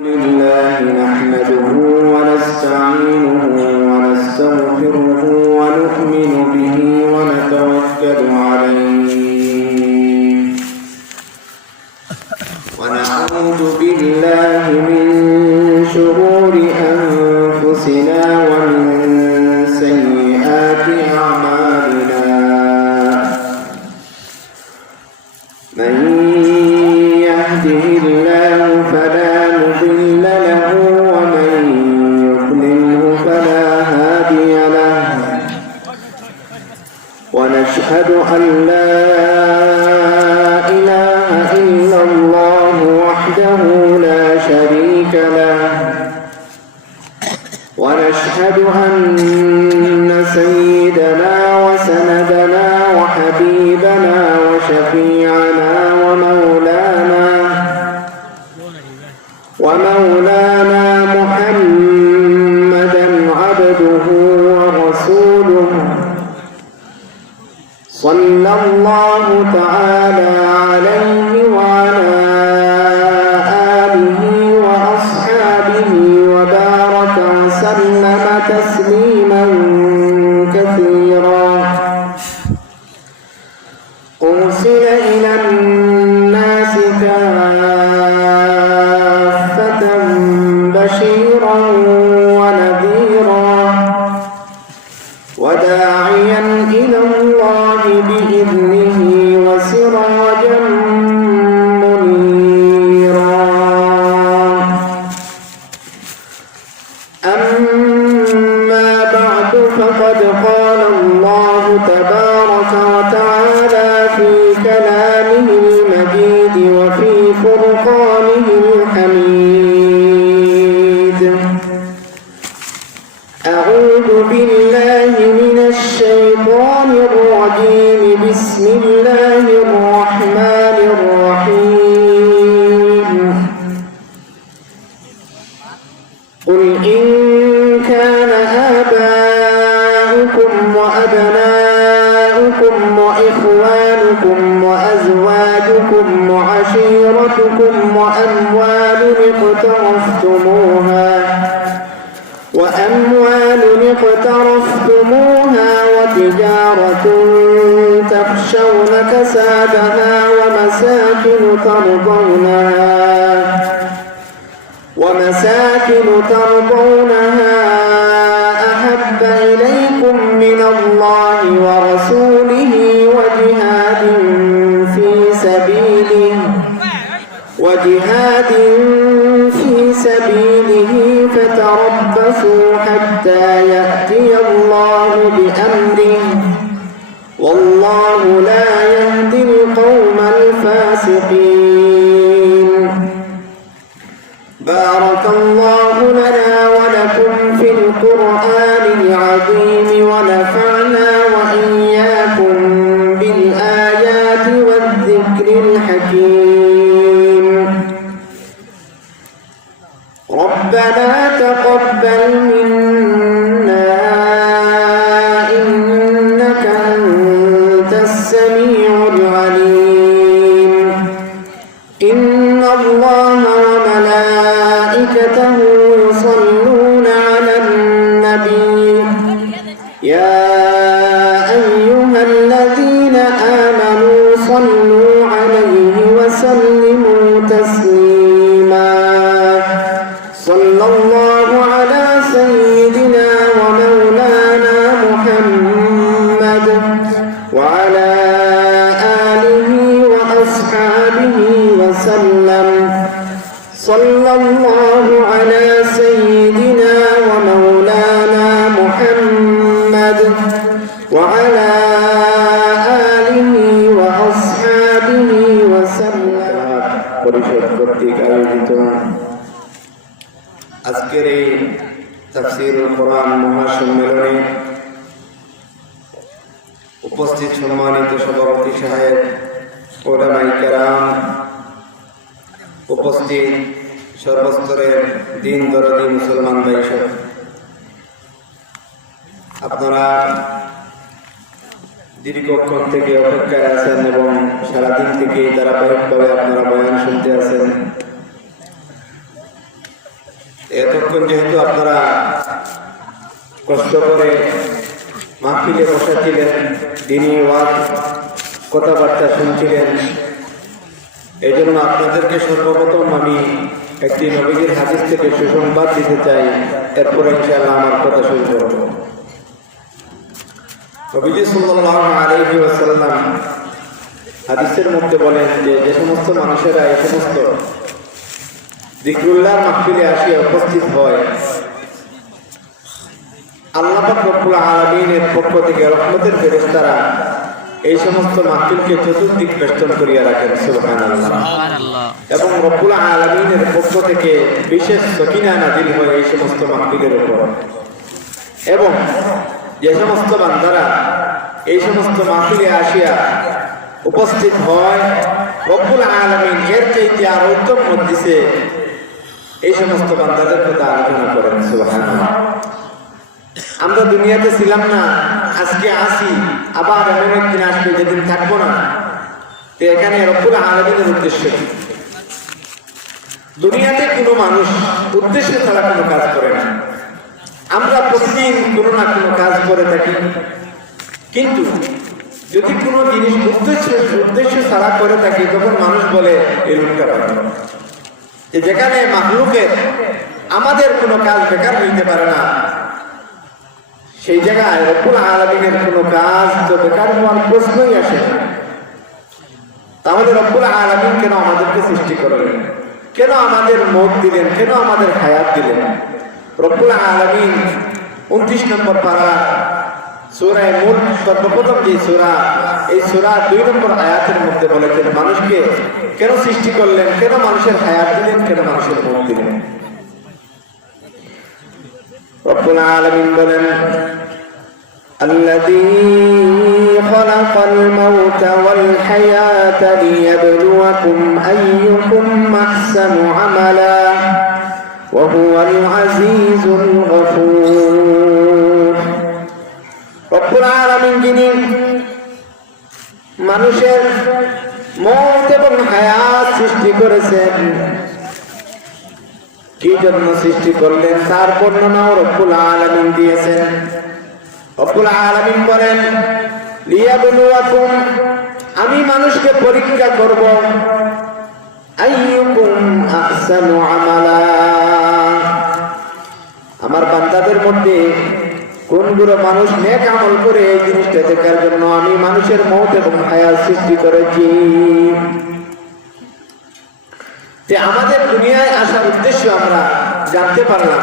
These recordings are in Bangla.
لله نحمده ونستعينه ونستغفره ونؤمن به ونتوكل عليه ونعوذ بالله من شرور أنفسنا ومن سيئات أعمالنا من يهده الله فلا مضل له ومن يضلله فلا هادي له ونشهد أن لا إله إلا الله وحده لا شريك له ونشهد أن سيدنا وسندنا وحبيبنا وشفيعنا ومولانا محمدا عبده ورسوله صلى الله تعالى عليه وعلى آله وأصحابه وبارك وسلم تسليما كثيرا أرسل إلى الناس كافة بشيرا ونذيرا وداعيا إلى الله بإذنه وسراجا منيرا أما بعد فقد قال الله تبارك وتعالى في كلامه المجيد وفي فرقانه الحميد أعوذ بالله من الشيطان الرجيم بسم الله الرحمن الرحيم قل إن كان آباؤكم وأبناؤكم وإخوانكم وأزواجكم وعشيرتكم وأموال اقترفتموها وتجارة تخشون كسادها ومساكن ترضونها أحب إليكم من الله ورسوله وجهاد في سبيله فتربصوا حتى يأتي الله بأمره والله لا يهدي القوم الفاسقين بارك الله لنا ولكم في القرآن العظيم ونفعنا وإياكم بالآيات والذكر الحكيم ربنا تقبل منا إنك أنت السميع العليم إن الله وملائكته يصلون على النبي يا أيها الذين آمنوا صلوا عليه وسلموا تسليما صلى الله على سيدنا ومولانا محمد وعلى آله وأصحابه وسلم صلى الله على سيدنا ومولانا محمد وعلى آله وأصحابه وسلم পরিষদ কর্তৃক আয়োজিত আজকের এই তাফসীরুল কোরআন মহাসম্মেলনে উপস্থিত সম্মানিত সভাপতি সাহেব, উলামায়ে কেরাম, উপস্থিত সর্বস্তরের দিন দরদি মুসলমান ভাই সব, আপনারা দীর্ঘক্ষণ থেকে অপেক্ষায় আছেন এবং সারাদিন থেকে ধারাবাহিকভাবে আপনারা বয়ান শুনতে আছেন। এতক্ষণ যেহেতু আপনারা কষ্ট করে মাহফিলে বসেছিলেন, দিনী ওয়াজ কথাবার্তা শুনছিলেন, এই জন্য আপনাদেরকে সর্বপ্রথম আমি একটি নবীজির হাদিস থেকে সুসংবাদ দিতে চাই। এরপরে ইনশাআল্লাহ আমার কথা শুরু করব। নবীজি সাল্লাল্লাহু আলাইহি ওয়াসাল্লাম হাদিসের মধ্যে বলেন যে যে সমস্ত মানুষেরা এই সমস্ত যিকরুল্লাহ মাহফিলে আসিয়া উপস্থিত হয়, আল্লাহ পাক রব্বুল আলামিনের পক্ষ থেকে রহমতের ফেরেশতারা এই সমস্ত মাহফিলকে চতুর্দিক বেষ্টন করিয়া রাখেন। সুবহানাল্লাহ। এবং রব্বুল আলামিনের পক্ষ থেকে বিশেষ সকিনা নাযিল হয় এই সমস্ত মাহফিলের উপর। এবং যে সমস্ত বান্দারা এই সমস্ত মাহফিলে আসিয়া উপস্থিত হয়, রব্বুল আলামিন এর চাইতে আরো উত্তম মজলিসে এই সমস্ত বান্দাদের কথা আলোচনা করেন। সুবহানাল্লাহ। আমরা দুনিয়াতে ছিলাম না, আজকে আসি, আবার এমন একদিন আসবে যেদিন থাকবো না। তো এখানে রব্বুল আলামিনের উদ্দেশ্য কি? দুনিয়াতে কোনো মানুষ উদ্দেশ্য ছাড়া কোনো কাজ করে না। আমরা প্রতিদিন কোনো না কোনো কাজ করে থাকি, কিন্তু যদি কোনো জিনিস উদ্দেশ্য ছাড়া করে থাকি তখন মানুষ বলে এই লোকটা পারে। যেখানে মাখলুকের আমাদের কোনো কাজ বেকার হইতে পারে না, সেই জায়গায় রব্বুল আলামিনের কোনো কাজ তো বেকার হওয়ার প্রশ্নই আসে না। তাহলে রব্বুল আলামিন কেন আমাদেরকে সৃষ্টি করলেন? কেন আমাদের মত দিলেন? কেন আমাদের হায়াত দিলেন? রব্বুল আলামিন 29 নম্বর পারা সূরা মুলক সর্বপ্রথম যে সূরা, এই সূরা 2 নম্বর আয়াতের মধ্যে বলেছেন মানুষকে কেন সৃষ্টি করলেন, কেন মানুষের হায়াত দিলেন, কেন মানুষের মত দিলেন। রব্বুল আলামিন বলেন الذي خلق الموت والحياة ليبلوكم أيكم أحسن عملا وهو العزيز الغفور। রব্বুল আলামিন যিনি মানুষের মওত এবং হায়াত সৃষ্টি করেছেন, কি জন্য সৃষ্টি করলেন তার বর্ণনাও রব্বুল আলামিন দিয়েছেন। রব্বুল আলামিন বলেন লিয়াবলুয়াকুম, আমি মানুষকে পরীক্ষা করব, আইয়ুকুম আহসানু আমালা, আমার বান্দাদের মধ্যে কোনগুলো মানুষ নেক আমল করে এই জিনিসটা দেখার জন্য আমি মানুষের মওত এবং হায়াত সৃষ্টি করেছি। আমাদের দুনিয়ায় আসার উদ্দেশ্য আমরা জানতে পারলাম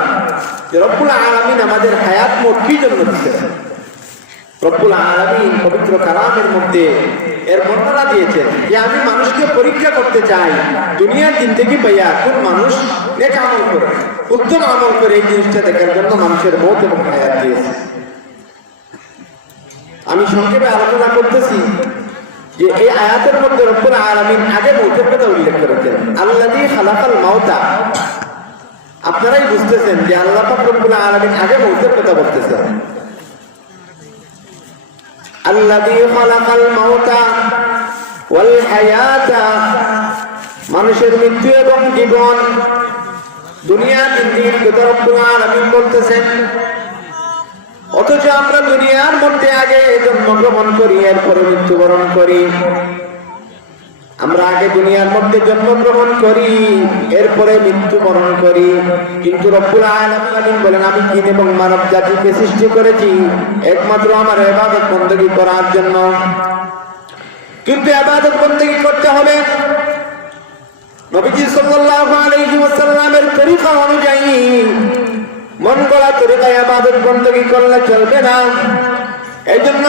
যে রব্বুল আলামিন আমাদের হায়াত মওত কি জন্য দিয়েছেন। রব্বুল আলামিন পবিত্র কালামের মধ্যে এর বর্ণনা দিয়েছেন যে আমি মানুষকে পরীক্ষা করতে চাই দুনিয়ার জিন্দেগি পাইয়া কোন মানুষ নেক আমল করে, উত্তম আমল করে, এই জিনিসটা দেখার জন্য মানুষের মওত এবং হায়াত দিয়েছে। আমি সংক্ষেপে আলোচনা করতেছি যে এই আয়াতের মধ্যে রব্বুল আলামিন আগে মওতের কথা উল্লেখ করেছেন। আল্লাযী খালাকাল মাউতা, আপনারাই বুঝতেছেন যে আল্লাহ পাক রব্বুল আলামিন আগে মওতের কথা বলতেছেন। আল্লাযী খালাকাল মাউতা ওয়াল হায়াতা, মানুষের মৃত্যু এবং জীবন, দুনিয়ার জিন্দেগির কথা রব্বুল আলামিন বলতেছেন। অথচ আমরা দুনিয়ার মধ্যে আগে জন্মগ্রহণ করি, এরপরে মৃত্যুবরণ করি। আমরা আগে দুনিয়ার মধ্যে জন্মগ্রহণ করি, এরপরে মৃত্যুবরণ করি। কিন্তু রব্বুল আলামিন বলেন আমি জিন এবং মানব জাতিকে সৃষ্টি করেছি একমাত্র আমার ইবাদত বندگی করার জন্য। কিন্তু ইবাদত বندگی করতে হবে নবীজি সাল্লাল্লাহু আলাইহি ওয়াসাল্লামের তরিকা অনুযায়ী। মন গড়া তরিকায় ইবাদত বندگی করলে চলবে না। এই জন্য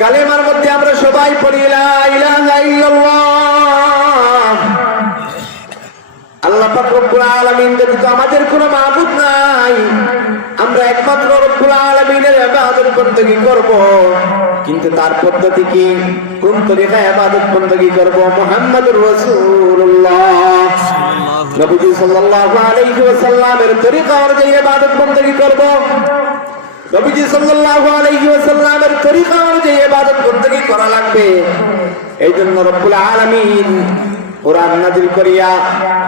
কালেমার মধ্যে আমরা সবাই পড়ি লা ইলাহা ইল্লাল্লাহ, আল্লাহ পাক রব্বুল আলামিন ব্যতীত আমাদের কোনো মাবুদ নাই। আমরা একমাত্র রব্বুল আলামিনের ইবাদত বندگی করব, কিন্তু তার পদ্ধতি কি, কোন তরিকায় ইবাদত বندگی করব? মুহাম্মদুর রাসূলুল্লাহ নবীজি সাল্লাল্লাহু আলাইহি ওয়াসাল্লামের তরিকা অনুযায়ী ইবাদত বندگی করব। নবীজি সাল্লাল্লাহু আলাইহি ওয়াসাল্লামের তরিকা অনুযায়ী ইবাদত বندگی করা লাগবে। এই জন্য রব্বুল আলামিন কোরআন নাযিল করিয়া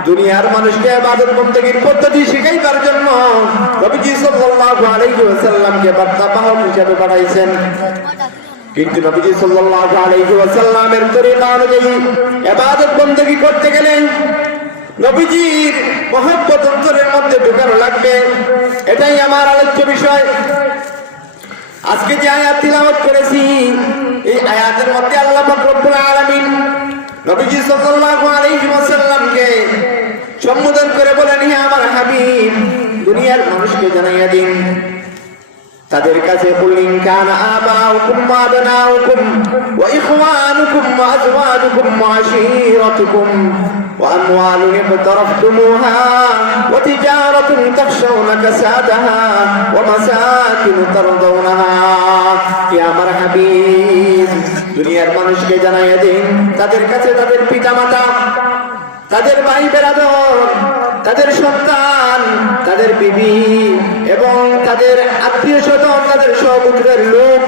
দুনিয়ার মানুষকে ইবাদত বন্দেগীর পদ্ধতি শিখাইবার জন্য নবীজি সাল্লাল্লাহু আলাইহি ওয়াসাল্লামকে বার্তা বাহক হিসেবে পাঠাইছেন। কিন্তু নবীজি সাল্লাল্লাহু আলাইহি ওয়াসাল্লামের তরিকা অনুযায়ী ইবাদত বন্দেগী করতে গেলে নবীজির মহব্বত অন্তরের মধ্যে ঢোকানো লাগবে। এটাই আমার আলোচ্য বিষয়। আজকে যে আয়াত তিলাওয়াত করেছি, এই আয়াতের মধ্যে আল্লাহ পাক রব্বুল আলামিন নবীজি সাল্লাল্লাহু আলাইহি ওয়াসাল্লামকে সম্বোধন করে বলেন, হে আমার হাবিব, দুনিয়ার মানুষকে জানাইয়া দিন তাদের কাছে, কুল ইন কানা আবাউকুম ওয়া আবনাউকুম ওয়া ইখওয়ানুকুম ওয়া আজওয়াজুকুম ওয়া আশীরাতুকুম ওয়া আমওয়ালুন ইqtaraftumuha ওয়া তিজারাতুন তাখশাউনা কাসাদাহা ওয়া মাসাকিন তারদাউনাহা। হে আমার হাবিব, দুনিয়ার মানুষকে জানাইয়া দিন তাদের কাছে তাদের পিতামাতা, তাদের ভাই বেরাদর, তাদের সন্তান, তাদের বিবি এবং তাদের আত্মীয় স্বজন, তাদের সহপুত্রের লোক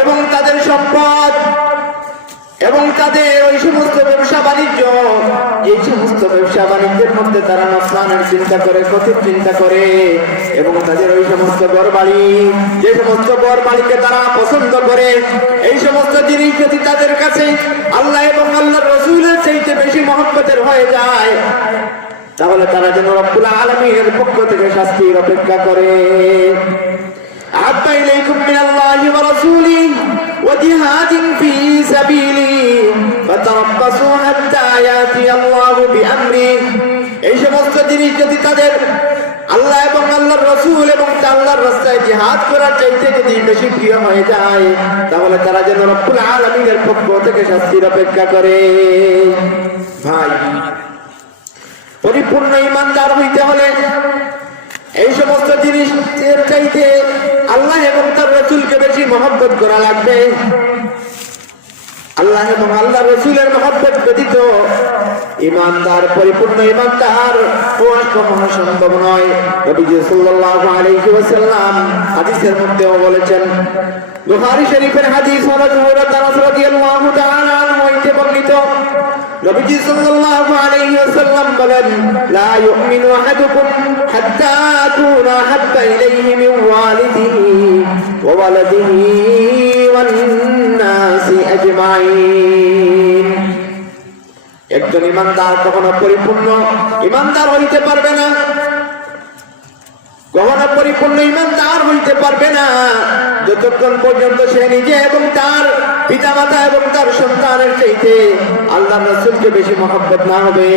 এবং তাদের সম্পদ এবং তাদের ওই সমস্ত ব্যবসা বাণিজ্য, এই সমস্ত ব্যবসা বাণিজ্যের মধ্যে তারা নকসানের চিন্তা করে, ক্ষতির চিন্তা করে এবং তাদের ওই সমস্ত ঘরবাড়ি, যে সমস্ত ঘরবাড়িকে তারা পছন্দ করে, এই সমস্ত জিনিস যদি তাদের কাছে আল্লাহ এবং আল্লাহর রাসূলের চাইতে বেশি মহব্বতের হয়ে যায়, তাহলে তারা যেন রব্বুল আলামিনের পক্ষ থেকে শাস্তির অপেক্ষা করে। আহাব্বা ইলাইকুম মিনাল্লাহি ওয়া রাসূলিহি ওয়া জিহাদিন ফি সাবিলিহি ফাতারাব্বাসু হাত্তা ইয়াতি আল্লাহু বিআমরি। এই সমস্ত জিনিস যদি তাদের আল্লাহ এবং আল্লাহর রাসূল এবং আল্লাহর রাস্তায় জিহাদ করার চাইতে যদি বেশি প্রিয় হয়ে যায়, তাহলে তারা যেন রব্বুল আলামিনের পক্ষ থেকে শাস্তির অপেক্ষা করে। ভাই, পরিপূর্ণ ইমানদার হইতে হলে এই সমস্ত জিনিসের চাইতে আল্লাহ এবং তার রাসূলকে বেশি মহব্বত করা লাগবে। আল্লাহ এবং আল্লাহর রাসূলের মহব্বত ব্যতীত ইমানদার, পরিপূর্ণ ইমানদার হওয়া কখনো সম্ভব নয়। নবীজি সাল্লাল্লাহু আলাইহি ওয়াসাল্লাম হাদিসের মধ্যেও বলেছেন, বুখারী শরীফের হাদিস, হযরত আনাস রাদিয়াল্লাহু তাআলা আনহু হইতে বর্ণিত, নবীজি সাল্লাল্লাহু আলাইহি ওয়াসাল্লাম বলেন, লা ইউমিনু আহাদুকুম হাত্তা আকুনা হাব্বা ইলাইহি মিন ওয়ালিদিহি ওয়া ওয়ালাদিহি ওয়ান নাসি আজমাইন। একজন ইমানদার কখনো পরিপূর্ণ ইমানদার হইতে পারবে না, কখনো পরিপূর্ণ ইমানদার হইতে পারবে না যতক্ষণ পর্যন্ত সে নিজে এবং তার পিতামাতা এবং তার সন্তানের চাইতে আল্লাহর রাসূলকে বেশি মহব্বত না হবে।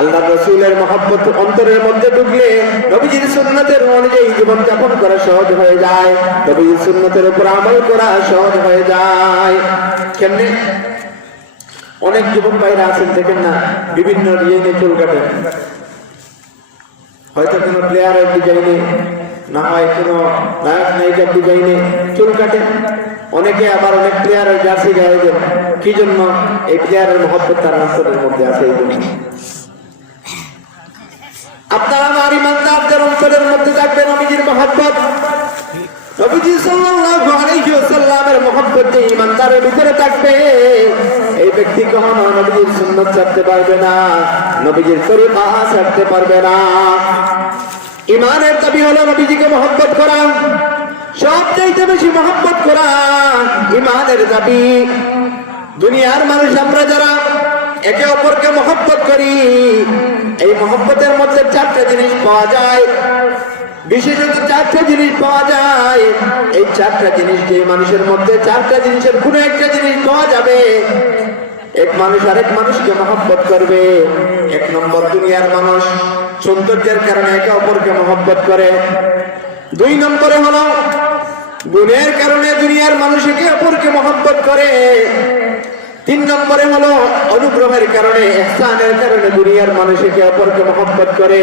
আল্লাহর রাসূলের মহব্বত অন্তরের মধ্যে ঢুকলে নবীজির সুন্নতের অনুযায়ী জীবন যাপন করা সহজ হয়ে যায়, নবীজির সুন্নতের উপর আমল করা সহজ হয়ে যায়। কেমনে? অনেক যুবক ভাইরা আছেন, দেখেন না, বিভিন্ন ডিজাইনে চুল কাটেন, হয়তো কোনো প্লেয়ারের ডিজাইনে, না হয় কোনো নায়ক নায়িকার ডিজাইনে চুল কাটেন। অনেকে আবার অনেক প্লেয়ারের জার্সি গায়ে দেন। কি জন্য? এই প্লেয়ারের মহব্বত তার অন্তরের মধ্যে আছে। এই জন্য আপনারা আমার ইমানদারদের অন্তরের মধ্যে থাকবে নবীজির মহব্বত। নবীজি সাল্লাল্লাহু আলাইহি ওয়াসাল্লামের মহব্বত যে ইমানদারের ভিতরে থাকবে, এই ব্যক্তি কখনো নবীজির সুন্নাত ছাড়তে পারবে না, নবীজির তরিকা ছাড়তে পারবে না। ইমানের দাবি হলো নবীজিকে মহব্বত করা, সবচাইতে বেশি মহব্বত করা ইমানের দাবি। দুনিয়ার মানুষ আমরা যারা একে অপরকে মহব্বত করি, এই মহব্বতের মধ্যে চারটা জিনিস পাওয়া যায়, বিশেষত চারটা জিনিস পাওয়া যায়। এই চারটা জিনিস যে মানুষের মধ্যে, চারটা জিনিসের কোনো একটা জিনিস পাওয়া যাবে, এক মানুষ আরেক মানুষকে মহব্বত করবে। এক নম্বর, দুনিয়ার মানুষ সৌন্দর্যের কারণে একে অপরকে মহব্বত করে। দুই নম্বরে হলো গুণের কারণে দুনিয়ার মানুষ একে অপরকে মহব্বত করে। তিন নম্বরে হলো অনুগ্রহের কারণে, ইহসানের কারণে দুনিয়ার মানুষ একে অপরকে মহব্বত করে।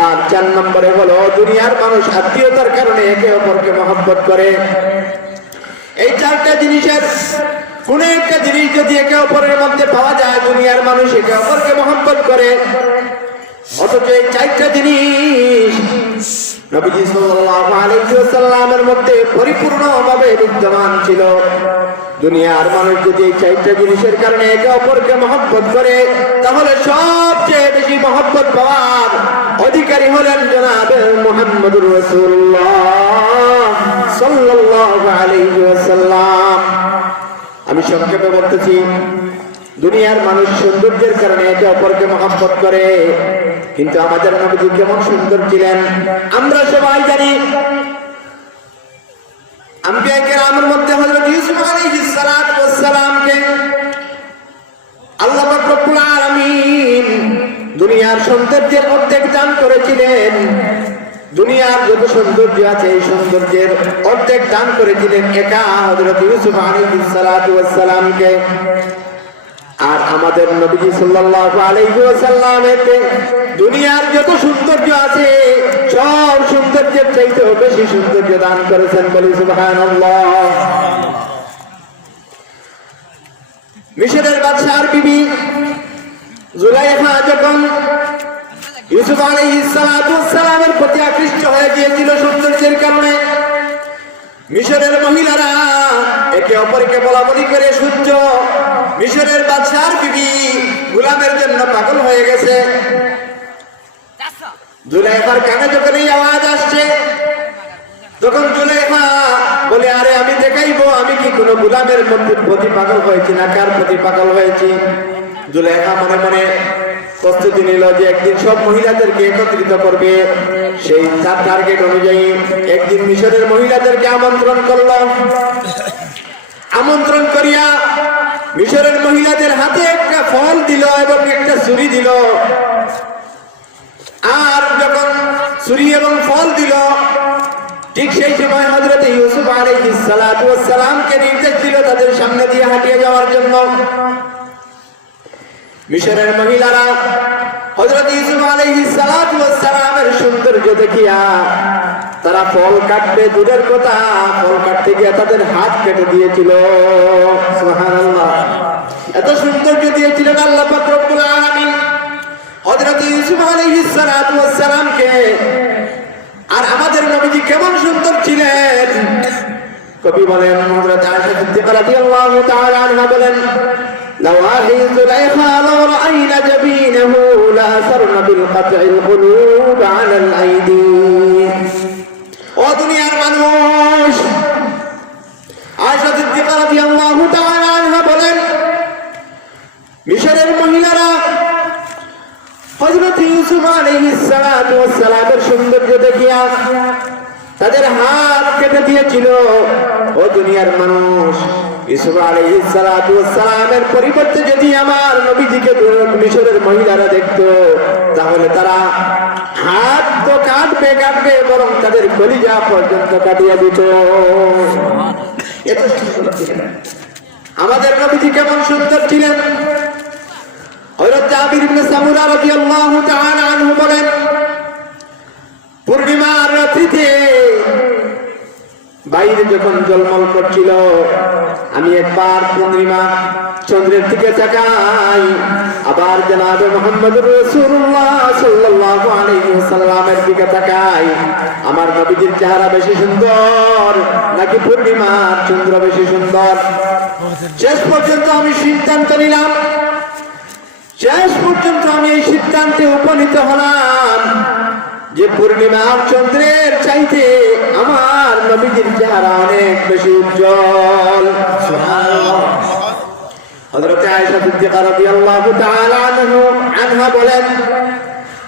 আর চার নম্বরে হলো দুনিয়ার মানুষ আত্মীয়তার কারণে একে অপরকে মহব্বত করে। এই চারটা জিনিসের কোন একটা জিনিস যদি একে অপরের মধ্যে পাওয়া যায়, দুনিয়ার মানুষ একে অপরকে মহব্বত করে। অথচ এই চারটা জিনিস নবীজি সাল্লাল্লাহু আলাইহি ওয়াসাল্লামের মধ্যে পরিপূর্ণভাবে বিদ্যমান ছিল। দুনিয়ার মানুষ যদি এই চারটা জিনিসের কারণে একে অপরকে মহব্বত করে, তাহলে সবচেয়ে বেশি মহব্বত পাওয়ার অধিকারী হলেন জনাবে মুহাম্মদুর রাসূলুল্লাহ সাল্লাল্লাহু আলাইহি ওয়াসাল্লাম। আমি সংক্ষেপে বলতেছি, দুনিয়ার মানুষ সৌন্দর্যের কারণে একে অপরকে মহব্বত করে, কিন্তু আমাদের নবীজি কেমন সুন্দর ছিলেন আমরা সবাই জানি। আম্বিয়া কেরামের মধ্যে হযরত ইউসুফ আলাইহিস সালাতু ওয়াস সালামকে আল্লাহ পাক রব্বুল আলামিন দুনিয়ার সৌন্দর্যের অর্ধেক দান করেছিলেন। দুনিয়ার যত সৌন্দর্য আছে এই সৌন্দর্যের অর্ধেক দান করেছিলেন একা হযরত ইউসুফ আলাইহিস সালাতু ওয়াস সালামকে। আর আমাদের নবীজি সাল্লাল্লাহু আলাইহি ওয়াসাল্লামের দুনিয়ার যত সৌন্দর্য আছে সব সৌন্দর্যের চাইতে বেশি সৌন্দর্য দান করেছেন, বলি সুবহানাল্লাহ। মিশরের বাদশার বিবি জুলাইখা যখন ইউসুফ আলাইহিস সালাতু ওয়াস সালামের প্রতি আকৃষ্ট হয়ে গিয়েছিল সৌন্দর্যের কারণে, মিশরের মহিলারা একে অপরকে বলাবলি করে সূর্য মিশরের বাদশার বিবি গোলামের জন্য পাগল হয়ে গেছে। জুলাইখার কানে যখন এই আওয়াজ আসছে, তখন জুলাইখা বলে, আরে আমি দেখাইবো আমি কি কোনো গোলামের প্রতি পাগল হয়েছি না কার প্রতি পাগল হয়েছি। জুলাইখা মনে মনে প্রস্তুতি নিল যে একদিন সব মহিলাদেরকে একত্রিত করবে। সেই তার টার্গেট অনুযায়ী একদিন মিশরের মহিলাদেরকে আমন্ত্রণ করল। আমন্ত্রণ করিয়া মিশরের মহিলাদের হাতে একটা ফল দিল এবং একটা ছুরি দিল। আর যখন ছুরি এবং ফল দিল, ঠিক সেই সময় হযরত ইউসুফ আলাইহিস সালাতু ওয়াস সালামকে নির্দেশ দিল তাদের সামনে দিয়ে হাঁটিয়ে যাওয়ার জন্য। মিশরের মহিলারা হযরত ইউসুফ আলাইহিস সালাতু ওয়াস সালামের সৌন্দর্য দেখিয়া তারা ফল কাটবে দূরের কথা, ফল কাটতে গিয়ে তাদের হাত কেটে দিয়েছিল। সুবহানাল্লাহ, এত সৌন্দর্য দিয়েছিলেন আল্লাহ পাক রব্বুল আলামিন হযরত ইউসুফ আলাইহিস সালাতু ওয়াস সালামকে। আর আমাদের নবীজি কেমন সুন্দর ছিলেন, কবি বলেন, হযরত আয়েশা সিদ্দিকা রাদিয়াল্লাহু তাআলা আনহা বলেন, لواحي زليخا لو رأينا جبينه لأثرن بالقطع القلوب على الأيدي। ও দুনিয়ার মানুষ, আয়েশা সিদ্দিকা রাদিয়াল্লাহু তাআলা আনহা বলেন, মিশরের মহিলারা হযরত ইউসুফ আলাইহিস সালাতু ওয়াস সালামের সৌন্দর্য দেখিয়া তাদের হাত কেটে দিয়েছিল। ও দুনিয়ার মানুষ, ইউসুফ আলাইহিস সালাতু ওয়াস সালামের পরিবর্তে যদি আমার নবীজিকে মিশরের মহিলারা দেখতো, তাহলে তারা হাত তো কাটবে বরং তাদের কলিজা পর্যন্ত কাটিয়ে দিত। এত সুন্দর ছিলেন আমাদের নবীজি, কেমন সুন্দর ছিলেন। হযরত জাবির ইবনে সামুরা রাদিয়াল্লাহু তাআলা আনহু বলেন, পূর্ণিমার রাত্রিতে বাইরে যখন ঝলমল করছিল, আমি একবার পূর্ণিমা চন্দ্রের দিকে তাকাই, আবার জনাবে মুহাম্মদুর রাসূলুল্লাহ সাল্লাল্লাহু আলাইহি ওয়াসাল্লামের দিকে তাকাই। আমার নবীজির চেহারা বেশি সুন্দর নাকি পূর্ণিমার চন্দ্র বেশি সুন্দর? শেষ পর্যন্ত আমি সিদ্ধান্ত নিলাম, শেষ পর্যন্ত আমি এই সিদ্ধান্তে উপনীত হলাম যে পূর্ণিমার চন্দ্রের চাইতে আমার নবীজির চেহারা অনেক বেশি উজ্জ্বল। সুবহানাল্লাহ। হযরত আয়েশা সিদ্দিকা রাদিয়াল্লাহু তাআলা আনহা বলেন,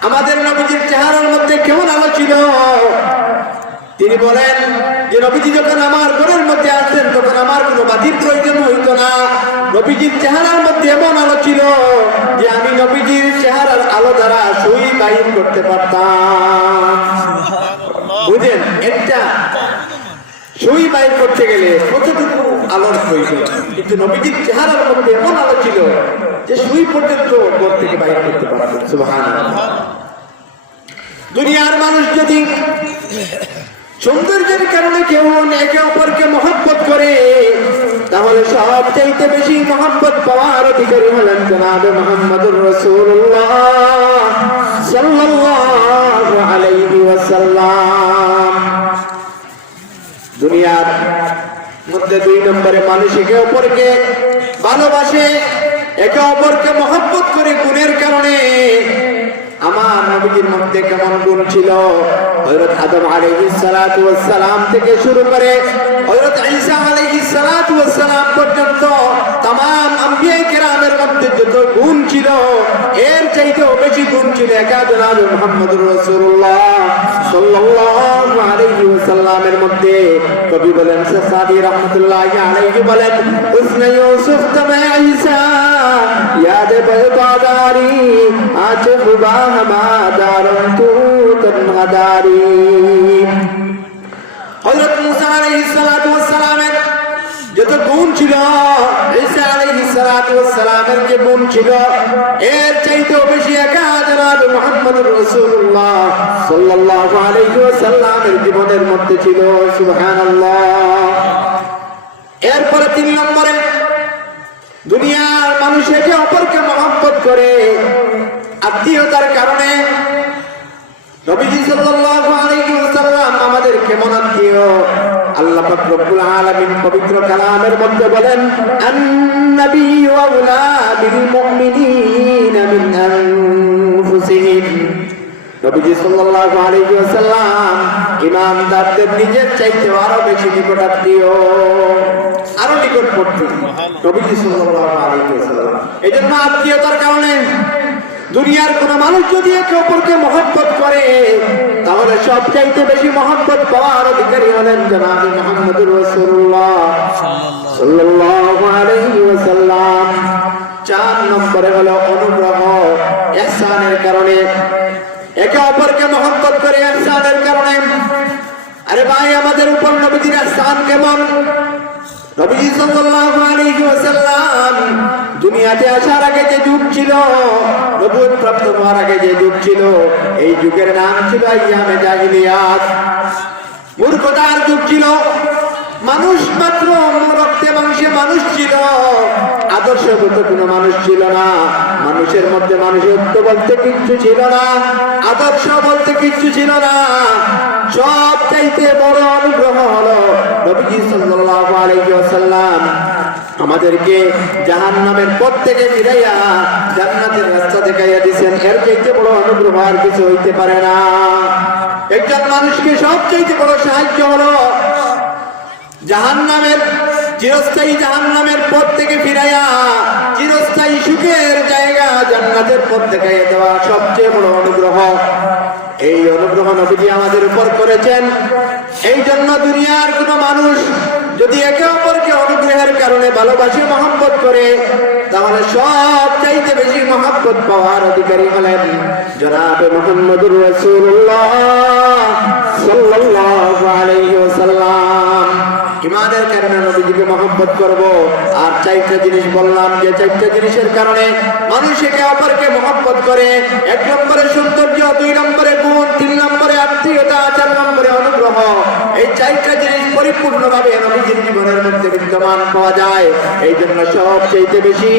আমাদের নবীজির চেহারার মধ্যে কেমন আলো ছিল। তিনি বলেন যে নবীজি যখন আমার ঘরের মধ্যে আসতেন তখন আমার কোনো বাতির প্রয়োজন হইতো না। নবীজির চেহারার মধ্যে এমন আলো ছিল যে আমি নবীজির চেহারার আলো দ্বারা সুই বাইর করতে পারতাম। বুঝেন, একটা সুই বাইর করতে গেলে কতটুকু আলোর প্রয়োজন, কিন্তু নবীজির চেহারার মধ্যে এমন আলো ছিল যে সুই পর্যন্ত ঘর থেকে বাইর করতে পারতেন। সুবহানাল্লাহ। দুনিয়ার মানুষ যদি সৌন্দর্যের কারণে কেউ একে অপরকে মহব্বত করে, তাহলে সবচাইতে বেশি মহব্বত পাওয়ার অধিকারী হলেন জনাবে মুহাম্মদুর রাসূলুল্লাহ সাল্লাল্লাহু আলাইহি ওয়াসাল্লাম। মধ্যে 2 নম্বরে মানুষ একে অপরকে ভালোবাসে, একে অপরকে মহব্বত করে গুণের কারণে। আমার নবীজির মধ্যে কেমন গুণ ছিল? হযরত আদম আলাইহিস সালাতু ওয়াস সালাম থেকে শুরু করে হযরত ঈসা আলাইহিস সালাতু ওয়াস সালাম পর্যন্ত तमाम আম্বিয়া কেরামের মধ্যে যত গুণ ছিল, এর চাইতেও বেশি গুণ ছিল একা জনাব মুহাম্মদুর রাসূলুল্লাহ সাল্লাল্লাহু আলাইহি ওয়াসাল্লামের মধ্যে। কবি বলেন, সাদি রাহমাতুল্লাহি আলাইহি বলেন, উসনা ইউসুফ তামা ঈসা ইয়াদ বাদারি আজ খুবা হামাদারম তু তনহাদারি। হযরত মুসা আলাইহিস সালাতু ওয়াস সালামের যত গুণ ছিল, ঈসা আলাইহিস সালাতু ওয়াস সালামের যে গুণ ছিল, এর চাইতেও বেশি একা জনাব মুহাম্মদুর রাসূলুল্লাহ সাল্লাল্লাহু আলাইহি ওয়াসাল্লামের জীবনের মধ্যে ছিল। সুবহানাল্লাহ। এরপরে 3 নম্বরে দুনিয়ার মানুষ একে অপরকে মহব্বত করে আত্মীয়তার কারণে। নবীজি সাল্লাল্লাহু আলাইহি ওয়াসাল্লাম আমাদের কেমন আত্মীয়? আল্লাহ পাক রব্বুল আলামিন পবিত্র কালামের মধ্যে বলেন, আন-নাবিয়্যু আওলা বিল মুমিনিনা মিন আনফুসিহিম। নবীজি সাল্লাল্লাহু আলাইহি ওয়াসাল্লাম ইমানদারদের নিজের চাইতে আরো বেশি নিকটাত্মীয়, আরো নিকটবর্তী নবীজি সাল্লাল্লাহু আলাইহি ওয়াসাল্লাম। এজন্য আত্মীয়তার কারণে দুনিয়ার কোন মানুষ যদি একে অপরকে মহব্বত করে, তাহলে সবচাইতে বেশি মহব্বত পাওয়ার অধিকারী হলেন জনাব মুহাম্মদুর রাসূলুল্লাহ সাল্লাল্লাহু আলাইহি ওয়াসাল্লাম। 4 নম্বরে হলো অনুগ্রহ, ইহসানের কারণে। একে অপরকে মহব্বত করে ইহসানের কারণে। আরে ভাই, আমাদের উপর নবীজির ইহসান কেমন? নবীজি সাল্লাল্লাহু আলাইহি ওয়াসাল্লাম দুনিয়াতে আসার আগে যে যুগ ছিল, নবুয়ত প্রাপ্ত হওয়ার আগে যে যুগ ছিল, এই যুগের নাম ছিল আইয়ামে জাহিলিয়াত, মূর্খতার যুগ ছিল। মানুষ মাত্র রক্তে মাংসে মানুষ ছিল, আদর্শগত কোনো মানুষ ছিল না। মানুষের মধ্যে মানুষত্ব বলতে কিচ্ছু ছিল না, আদর্শ বলতে কিচ্ছু ছিল না। সব চাইতে বড় অনুগ্রহ হলো নবীজি সাল্লাল্লাহু আলাইহি ওয়াসাল্লাম আমাদেরকে জাহান্নামের পথ থেকে ফিরাইয়া জান্নাতের রাস্তা দেখাইয়া দিয়েছেন। এর চাইতে বড় অনুগ্রহ আর কিছু হইতে পারে না। একজন মানুষকে সবচাইতে বড় সাহায্য হলো জাহান্নামের চিরস্থায়ী জাহান্নামের পথ থেকে ফিরাইয়া চিরস্থায়ী সুখের জায়গা জান্নাতের পথ দেখাইয়া দেওয়া সবচেয়ে বড় অনুগ্রহ। এই অনুগ্রহ নবীজি আমাদের উপর করেছেন। এই জন্য দুনিয়ার কোন মানুষ যদি একে অপরকে অনুগ্রহের কারণে ভালোবাসে, মহব্বত করে, তাহলে সব চাইতে বেশি মহব্বত পাওয়ার অধিকারী হলেন জনাব মুহাম্মদুর রাসূলুল্লাহ সাল্লাল্লাহু আলাইহি ওয়াসাল্লাম। ইমানের কারণে নবীজিকে মহব্বত করব। আর 4টা জিনিস বললাম, যে 4টা জিনিসের কারণে মানুষ একে অপরকে মহব্বত করে। 1 নম্বরে সৌন্দর্য, 2 নম্বরে গুণ, 3 নম্বরে আত্মীয়তা, 4 নম্বরে অনুগ্রহ। এই 4টা জিনিস পরিপূর্ণভাবে নবীজির জীবনের মধ্যে বিদ্যমান পাওয়া যায়। এই জন্য সবচেয়ে বেশি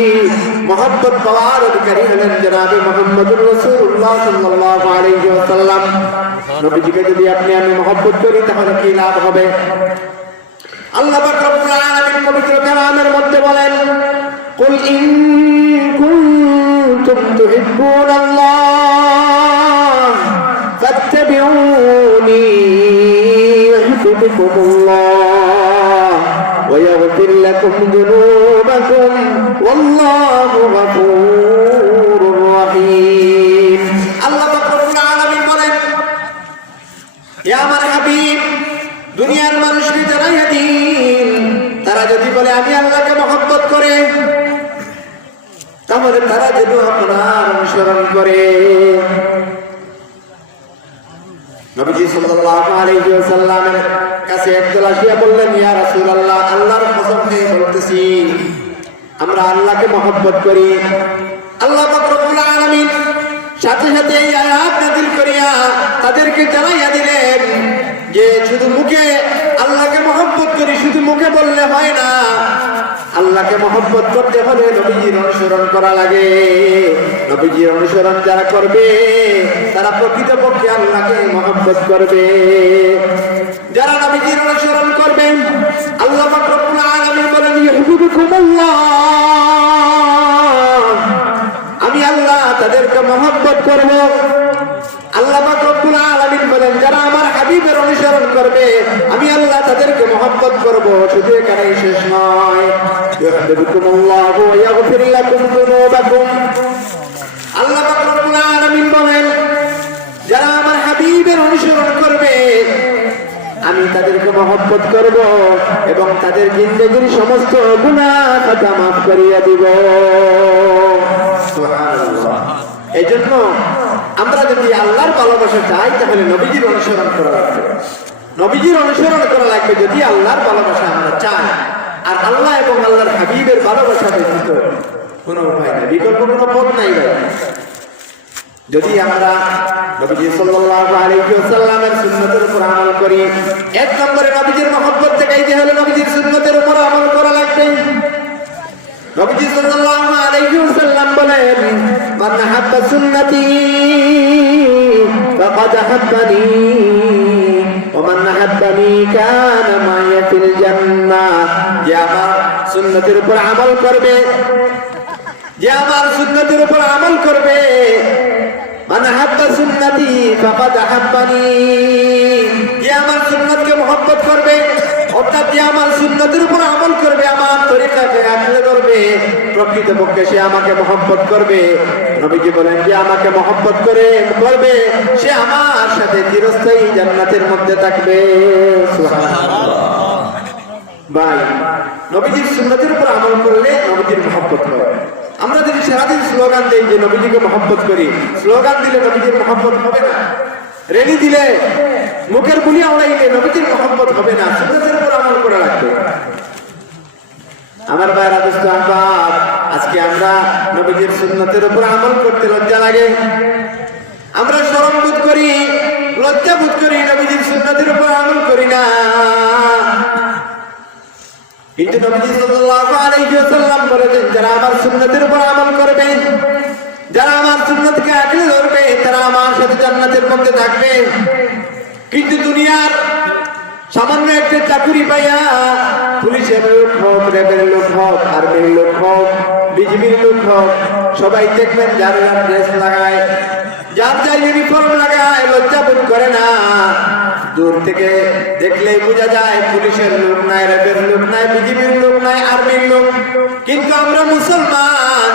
মহব্বত পাওয়ার অধিকারী হলেন জনাব মুহাম্মদুর রাসূলুল্লাহ সাল্লাল্লাহু আলাইহি ওয়াসাল্লাম। নবীজিকে যদি আপনি আমি মহব্বত করি, তাহলে কি লাভ হবে? আল্লাহ পাক রব্বুল আলামিন পবিত্র কালামের মধ্যে বলেন, কুল ইন কুনতুম তুহিব্বুনাল্লাহ ফাত্তাবিউনি ইউহিব্বুকুমুল্লাহ ওয়া ইয়াগফির লাকুম যুনুবাকুম ওয়াল্লাহু গফুরুর রহিম। আল্লাহ পাক রব্বুল আলামিন বলেন, হে আমার হাবিব, দুনিয়ার মানুষকে জানাইয়া দিন, তারা যদি বলে আমি আল্লাহকে মহব্বত করে, তাহলে তারা যেন আপনার অনুসরণ করে। নবীজি সাল্লাল্লাহু আলাইহি ওয়াসাল্লামের কাছে একদল আসিয়া বললেন, ইয়া রাসূলুল্লাহ, আল্লাহর কসম খেয়ে বলতেছি, আমরা আল্লাহকে মহব্বত করি। আল্লাহ পাক রব্বুল আলামিন সাথে সাথে এই আয়াত নাযিল করিয়া তাদেরকে জানাইয়া দিলেন যে শুধু মুখে আল্লাহকে মহব্বত করি, শুধু মুখে বললে হয় না। আল্লাহকে মহব্বত করতে হলে নবীজির অনুসরণ করা লাগে। নবীজির অনুসরণ যারা করবে, তারা প্রকৃতপক্ষে আল্লাহকে মহব্বত করবে। যারা নবীজির অনুসরণ করবে, আল্লাহ পাক রব্বুল আলামিন বলেন ইউহিব্বুকুমুল্লাহ, আমি আল্লাহ তাদেরকে মহব্বত করব। আল্লাহ পাক রব্বুল আলামিন বলেন যারা আমার হাবিবের অনুসরণ করবে আমি আল্লাহ তাদেরকে মহব্বত করব। শুধু এখানেই শেষ নয়, ইউহিব্বুকুমুল্লাহু ওয়া ইয়াগফির লাকুম যুনুবাকুম। আল্লাহ পাক রব্বুল আলামিন বলেন যারা আমার হাবিবের অনুসরণ করবে আমি তাদেরকে মহব্বত করব এবং তাদের জিন্দেগীর সমস্ত গুনাহ খাতা মাফ করিয়ে দিব। সুবহানাল্লাহ। এজন্য আমরা যদি আল্লাহর ভালোবাসা চাই তাহলে নবীজির অনুসরণ করা লাগবে। নবীজির অনুসরণ করা লাগবে যদি আল্লাহর ভালোবাসা আমরা চাই। আর আল্লাহ এবং আল্লাহর হাবিবের ভালোবাসা ব্যতীত কোনো উপায় নেই, বিকল্প কোনো পথ নাই ভাই। যদি আমরা নবীজি সাল্লাল্লাহু আলাইহি ওয়াসাল্লামের সুন্নতের উপর আমল করি, এক নম্বরে নবীজির মহব্বত দেখাইতে হলে নবীজির সুন্নতের উপর আমল করা লাগবে। নবীজি সাল্লাল্লাহু আলাইহি ওয়াসাল্লাম বলেন মান হাব্বা সুন্নতি ফাকাদ হাব্বানি ওয়া মান হাব্বানি কানা মাইয়া ফিল জান্নাহ। যে আমার সুন্নতের উপর আমল করবে, যে আমার সুন্নতের উপর আমল করবে, মান হাব্বা সুন্নতি ফাকাদ হাব্বানি, যে আমার সুন্নতকে মহব্বত করবে অর্থাৎ যে আমার সুন্নতের উপর আমল করবে, আমার তরিকাকে আঁকড়ে ধরবে, প্রকৃতপক্ষে সে আমাকে মহব্বত করবে। নবীজি বলেন যে আমাকে মহব্বত করবে সে আমার সাথে চিরস্থায়ী জান্নাতের মধ্যে থাকবে। সুবহানাল্লাহ। ভাই নবীজির সুন্নতের উপর আমল করলে নবীজির মহব্বত হয়। আমরা যদি সারাদিন স্লোগান দেই যে নবীজিকে মহব্বত করি, স্লোগান দিলে নবীজির মহব্বত হবে না। রেলি দিলে, মুখের বুলি আওড়াইলে নবীজির মহব্বত হবে না। সুন্নতের উপর আমল করা লাগবে। আমার ভাইরা দোস্ত আহবাব, আজকে আমরা নবীজির সুন্নতের উপর আমল করতে লজ্জা লাগে, আমরা শরম বোধ করি, লজ্জা বোধ করি, নবীজির সুন্নতের উপর আমল করি না। কিন্তু নবীজি সাল্লাল্লাহু আলাইহি ওয়াসাল্লাম বলেছেন যারা আমার সুন্নতের উপর আমল করবে, যারা আমার সুন্নতকে আঁকড়ে ধরবে তারা আমার সাথে জান্নাতের মধ্যে থাকবে। কিন্তু দুনিয়ার সামান্য একটা চাকরি পাইয়া, পুলিশের লোক হোক, র্যাবের লোক হোক, আর্মির লোক হোক, বিজিবির লোক হোক, সবাই দেখবেন যার যার ড্রেস লাগায়, যার যার ইউনিফর্ম লাগায়, লজ্জা বোধ করে না। দূর থেকে দেখলেই বোঝা যায় পুলিশের লোক নাই, র্যাবের লোক নাই, বিজিবির লোক নাই, আর্মির লোক। কিন্তু আমরা মুসলমান,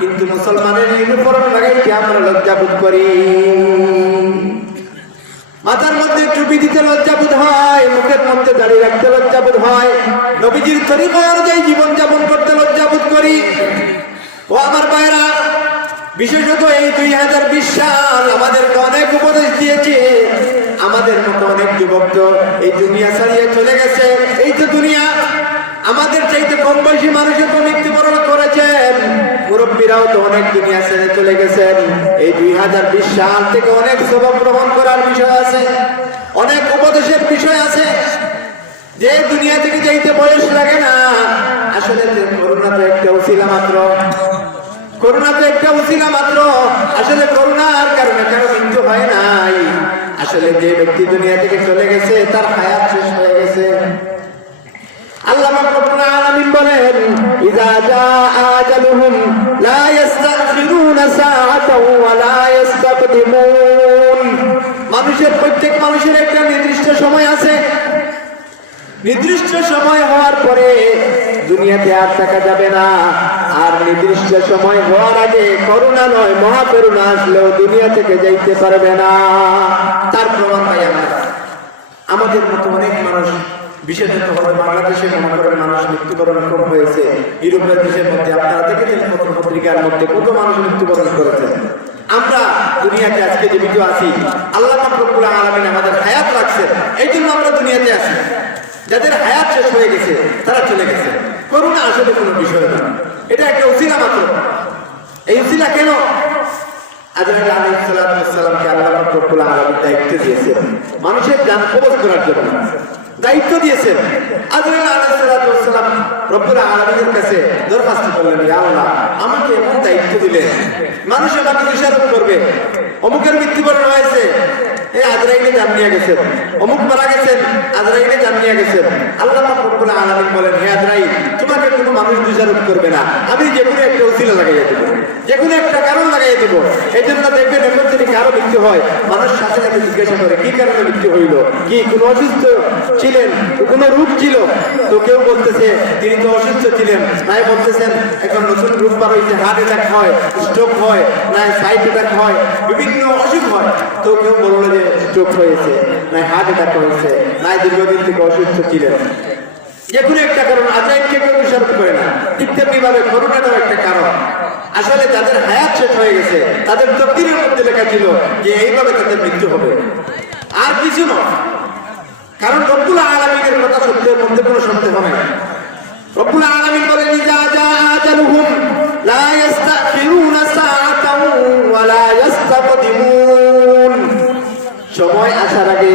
কিন্তু মুসলমানের ইউনিফর্ম লাগাইতে আমরা লজ্জা বোধ করি। মাথার মধ্যে টুপি দিতে লজ্জা বোধ হয়, মুখের মধ্যে দাঁড়িয়ে রাখতে লজ্জা বোধ হয়, নবীজির তরিকা অনুযায়ী জীবন যাপন করতে লজ্জা বোধ করি। ও আমার ভাইরা, বিশেষত এই 2020 সাল আমাদেরকে অনেক উপদেশ দিয়েছে। আমাদের মতো অনেক যুবক তো এই দুনিয়া ছাড়িয়ে চলে গেছে। এই তো দুনিয়া, আমাদের চাইতে কম বয়সী মানুষের তো মৃত্যুবরণ করেছেন, মুরব্বীরাও তো অনেক দুনিয়া ছেড়ে চলে গেছেন। এই 2020 সাল থেকে অনেক সবক গ্রহণ করার বিষয় আছে, অনেক উপদেশের বিষয় আছে। যে দুনিয়া থেকে যাইতে বয়স লাগে না, আসলে করোনা তো একটা উসিলা মাত্র, করোনা তো একটা উসিলা মাত্র। আসলে করোনার কারণে কারো মৃত্যু হয় নাই। আসলে যে ব্যক্তি দুনিয়া থেকে চলে গেছে তার হায়াত শেষ হয়ে গেছে। আল্লাহ রাব্বুল আলামিন বলেন ইযা জাআ আজালুহুম লা ইস্তাখিরুনা সাআতাও ওয়া লা ইস্তাকদিমুন। মানুষের, প্রত্যেক মানুষের একটা নির্দিষ্ট সময় আছে। নির্দিষ্ট সময় হওয়ার পরে দুনিয়াতে আর থাকা যাবে না। আর নির্দিষ্ট সময় হওয়ার আগে করোনা নয় মহাকরোনা আসলেও দুনিয়া থেকে যাইতে পারবে না। তার প্রমাণ পাই আমরা। আমাদের মতো অনেক মানুষ, বিশেষত বাংলাদেশে মনে করেন মানুষ মৃত্যুবরণ কম হয়েছে। ইউরোপের দেশের মধ্যে আপনারা দেখেছেন পত্র পত্রিকার মধ্যে কত মানুষ মৃত্যুবরণ করেছে। আমরা দুনিয়াতে আজকে জীবিত আছি, আল্লাহ পাক রব্বুল আলামিন আমাদের হায়াত রাখছে, এই জন্য আমরা দুনিয়াতে আছি। যাদের হায়াত শেষ হয়ে গেছে তারা চলে গেছে। করোনা আসলে কোনো বিষয় না, এটা একটা উসিলা মাত্র। এই উসিলা কেন? আজরাইল আলাইহিস সালামকে আল্লাহ পাক রব্বুল আলামিন দায়িত্ব দিয়েছেন মানুষের জান কবজ করার জন্য, দায়িত্ব দিয়েছেন। আজরাইল আলাইহিস সালাম রব্বুল আলামিনের কাছে দরখাস্ত করলেন, ইয়া আল্লাহ, আমাকে এমন দায়িত্ব দিলেন, মানুষ আমাকে দোষারোপ করবে, অমুকের মৃত্যুবরণ হয়েছে, এই আজরাইল আজরাইলে জান নিয়ে গেছেন, অমুক মারা গেছেন, আজরাইলে জান নিয়ে গেছেন। আল্লাহ পাক রব্বুল আলামিন বলেন, হে আজরাইল, তোমাকে কোনো মানুষ দোষারোপ করবে না, আমি যে কোনো একটা ওসিলা লাগাইয়া দেবো, যে কোনো একটা কারণ লাগাইয়া দেবো। এই জন্য দেখবেন এখন যদি কারো মৃত্যু হয়, মানুষ সাথে সাথে জিজ্ঞাসা করে কি কারণে মৃত্যু হইল, কি কোনো অসুস্থ ছিলেন, কোনো রোগ ছিল? তো কেউ বলতেছে তিনি তো অসুস্থ ছিলেন, নাই বলতেছেন এখন নতুন রোগ বার হয়েছে, হার্ট অ্যাটাক হয়, স্ট্রোক হয়, নাই সাইড অ্যাটাক হয়, বিভিন্ন অসুখ হয়। তো কেউ বললো যে স্ট্রোক হয়েছে, নাই হার্ট অ্যাটাক হয়েছে, নাই দীর্ঘদিন থেকে অসুস্থ ছিলেন। যে কোনো একটা কারণ, আজরাইলকে কেউ দোষারোপ করে না। ঠিক তেমনি ভাবে করোনাটাও একটা কারণ। আসলে যাদের হায়াত শেষ হয়ে গেছে, তাদের তকদীরের মধ্যে লেখা ছিল যে এইভাবে তাদের মৃত্যু হবে, আর কিছু নয়। কারণ রব্বুল আলামিনের কথা সত্যের মধ্যে কোনো সন্দেহ নাই। রব্বুল আলামিন বলেন, ইজা জাআ আজালুহুম লা ইস্তাখিরুনা সাআতান ওয়া লা ইস্তাকদিমুন। সময় আসার আগে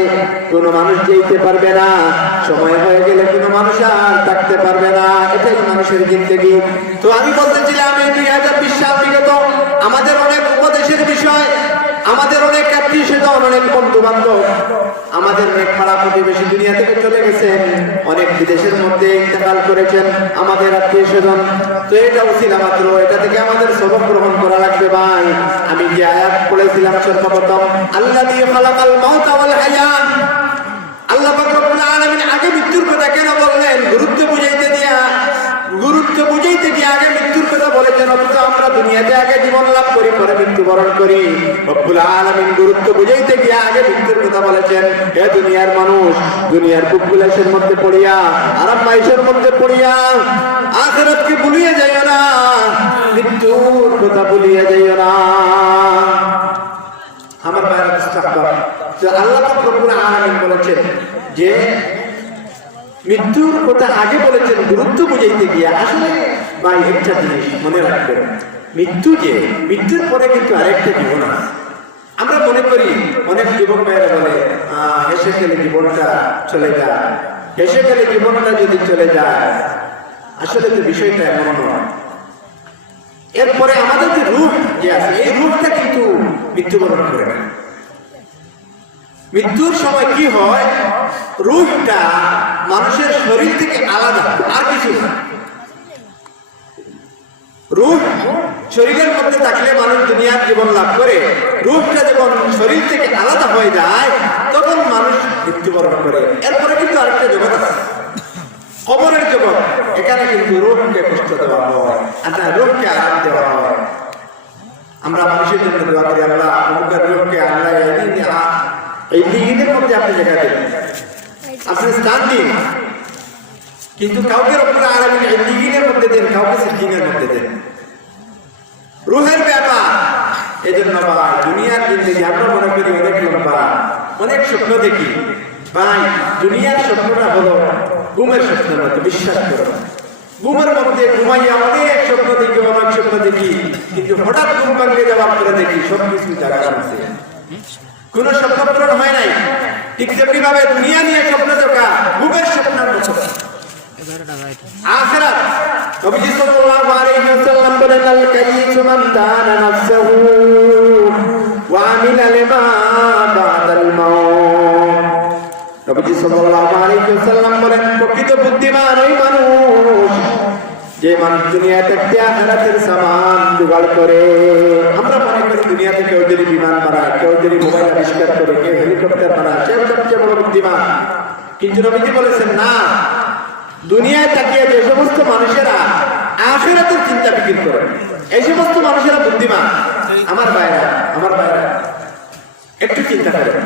কোনো মানুষ যেতে পারবে না, সময় হয়ে গেলে কোনো মানুষ আর থাকতে পারবে না। এটাই মানুষের জিন্দেগি। তো আমি বলতেছিলাম, এই 2020 সাল বিগত আমাদের অনেক উপদেশের বিষয়, আমাদের অনেক আত্মীয় স্বজন, অনেক বন্ধু বান্ধব, আমাদের অনেক পাড়া প্রতিবেশী দুনিয়া থেকে চলে গেছেন, অনেক বিদেশের মধ্যে ইন্তেকাল করেছেন আমাদের আত্মীয় স্বজন। তো এটা উসিলা মাত্র, এটা থেকে আমাদের সবক গ্রহণ করা লাগবে ভাই। আমি যে আয়াত পড়েছিলাম সর্বপ্রথম, আল্লাযী খালাকাল মাউতা ওয়াল হায়াত, আল্লাহ পাক রব্বুল আলামিন আগে মৃত্যুর কথা কেন বললেন? গুরুত্ব বুঝাইতে গিয়ে আগে মৃত্যুর কথা বলেছেন। অথচ আমরা দুনিয়াতে আগে জীবন লাভ করি, পরে মৃত্যুবরণ করি। রব্বুল আলামিন গুরুত্ব বুঝাইতে গিয়ে আগে মৃত্যুর কথা বলেছেন। হে দুনিয়ার মানুষ, দুনিয়ার কুকুলেশের মধ্যে পড়িয়া, আরাম মাইশের মধ্যে পড়িয়া আখিরাতকে ভুলিয়ে যাইও না, মৃত্যুর কথা ভুলিয়ে যাইও না। আমার ভাইরা মুস্তাহবাব, আল্লাহ পাক রব্বুল আলামিন বলেছেন যে মৃত্যুর কথা আগে বলেছেন গুরুত্ব বুঝাইতে গিয়ে। আসলে ভাই একটা জিনিস মনে রাখবেন, মৃত্যুর পরে কিন্তু আরেকটা জীবন আছে। আমরা মনে করি, অনেক যুবক ভাইয়েরা বলে হেসে খেলে জীবনটা চলে যায়, হেসে খেলে জীবনটা যদি চলে যায়, আসলে তো বিষয়টা এমন নয়। এরপরে আমাদের যে রূহ যে আছে, এই রূহটা কিন্তু মৃত্যুবরণ করে না। মৃত্যুর সময় কি হয়, রূহটা মানুষের শরীর থেকে আলাদা, আর কিছু না। রূহ শরীরের মধ্যে থাকলে মানুষ দুনিয়ার জীবন লাভ করে, রূহটা যখন শরীর থেকে আলাদা হয়ে যায় তখন মানুষ মৃত্যুবরণ করে। এরপরে কিন্তু আরেকটা জগৎ আছে, কবরের জগৎ। এখানে কিন্তু রূহকে কষ্ট দেওয়া হয়, আর রূহকে আরাম দেওয়া হয়। আমরা মানুষের জন্য দোয়া করি, আল্লাহ আমাদের রূহকে আল্লাহ এই দিনের মধ্যে আপনি জায়গা দেন, আপনি স্থান দিন। কিন্তু কাউকে রব্বুল আলামিন এই দিনের মধ্যে দেন, কাউকে সিদ্দিনের মধ্যে দেন। রূহের ব্যাপার। এই জন্য ভাই দুনিয়ার জিন্দেগি আমরা মনে করি অনেক লম্বা, অনেক স্বপ্ন দেখি। ভাই দুনিয়ার স্বপ্নটা হলো ঘুমের স্বপ্নের মতো, বিশ্বাস করো। ঘুমের মধ্যে ঘুমাইয়া অনেক স্বপ্ন দেখি, অনেক স্বপ্ন দেখি, কিন্তু হঠাৎ ঘুম ভাঙে যাওয়ার পরে দেখি সবকিছু জায়গা আছে, কোন স্বপ্ন পূরণ হয় নাই। ঠিক তেমনি ভাবে দুনিয়া নিয়ে স্বপ্ন দেখা ঘুমের স্বপ্নের মতো। আখিরাত, নবীজি সাল্লাল্লাহু আলাইহি ওয়াসাল্লাম বলেন, আল কাইয়িসু মান দানা নাফসাহু ওয়া আমিলা লিমা বাদাল মাউত। নবীজি সাল্লাল্লাহু আলাইহি ওয়াসাল্লাম বলেন, প্রকৃত বুদ্ধিমান ওই মানুষ যে মানুষ দুনিয়া থেকে আখিরাতের সামান জোগাড় করে। আমরা মনে করি দুনিয়াতে কেউ যদি বিমান বানায়, কেউ যদি মোবাইল আবিষ্কার করে, কেউ হেলিকপ্টার বানায়, সে সবচেয়ে বড় বুদ্ধিমান। কিন্তু নবীজি বলেছেন না, দুনিয়ায় তাকিয়ে যে সমস্ত মানুষেরা আখিরাতের চিন্তা ফিকির করে, এই সমস্ত মানুষেরা বুদ্ধিমান। আমার ভাইরা একটু চিন্তা করেন,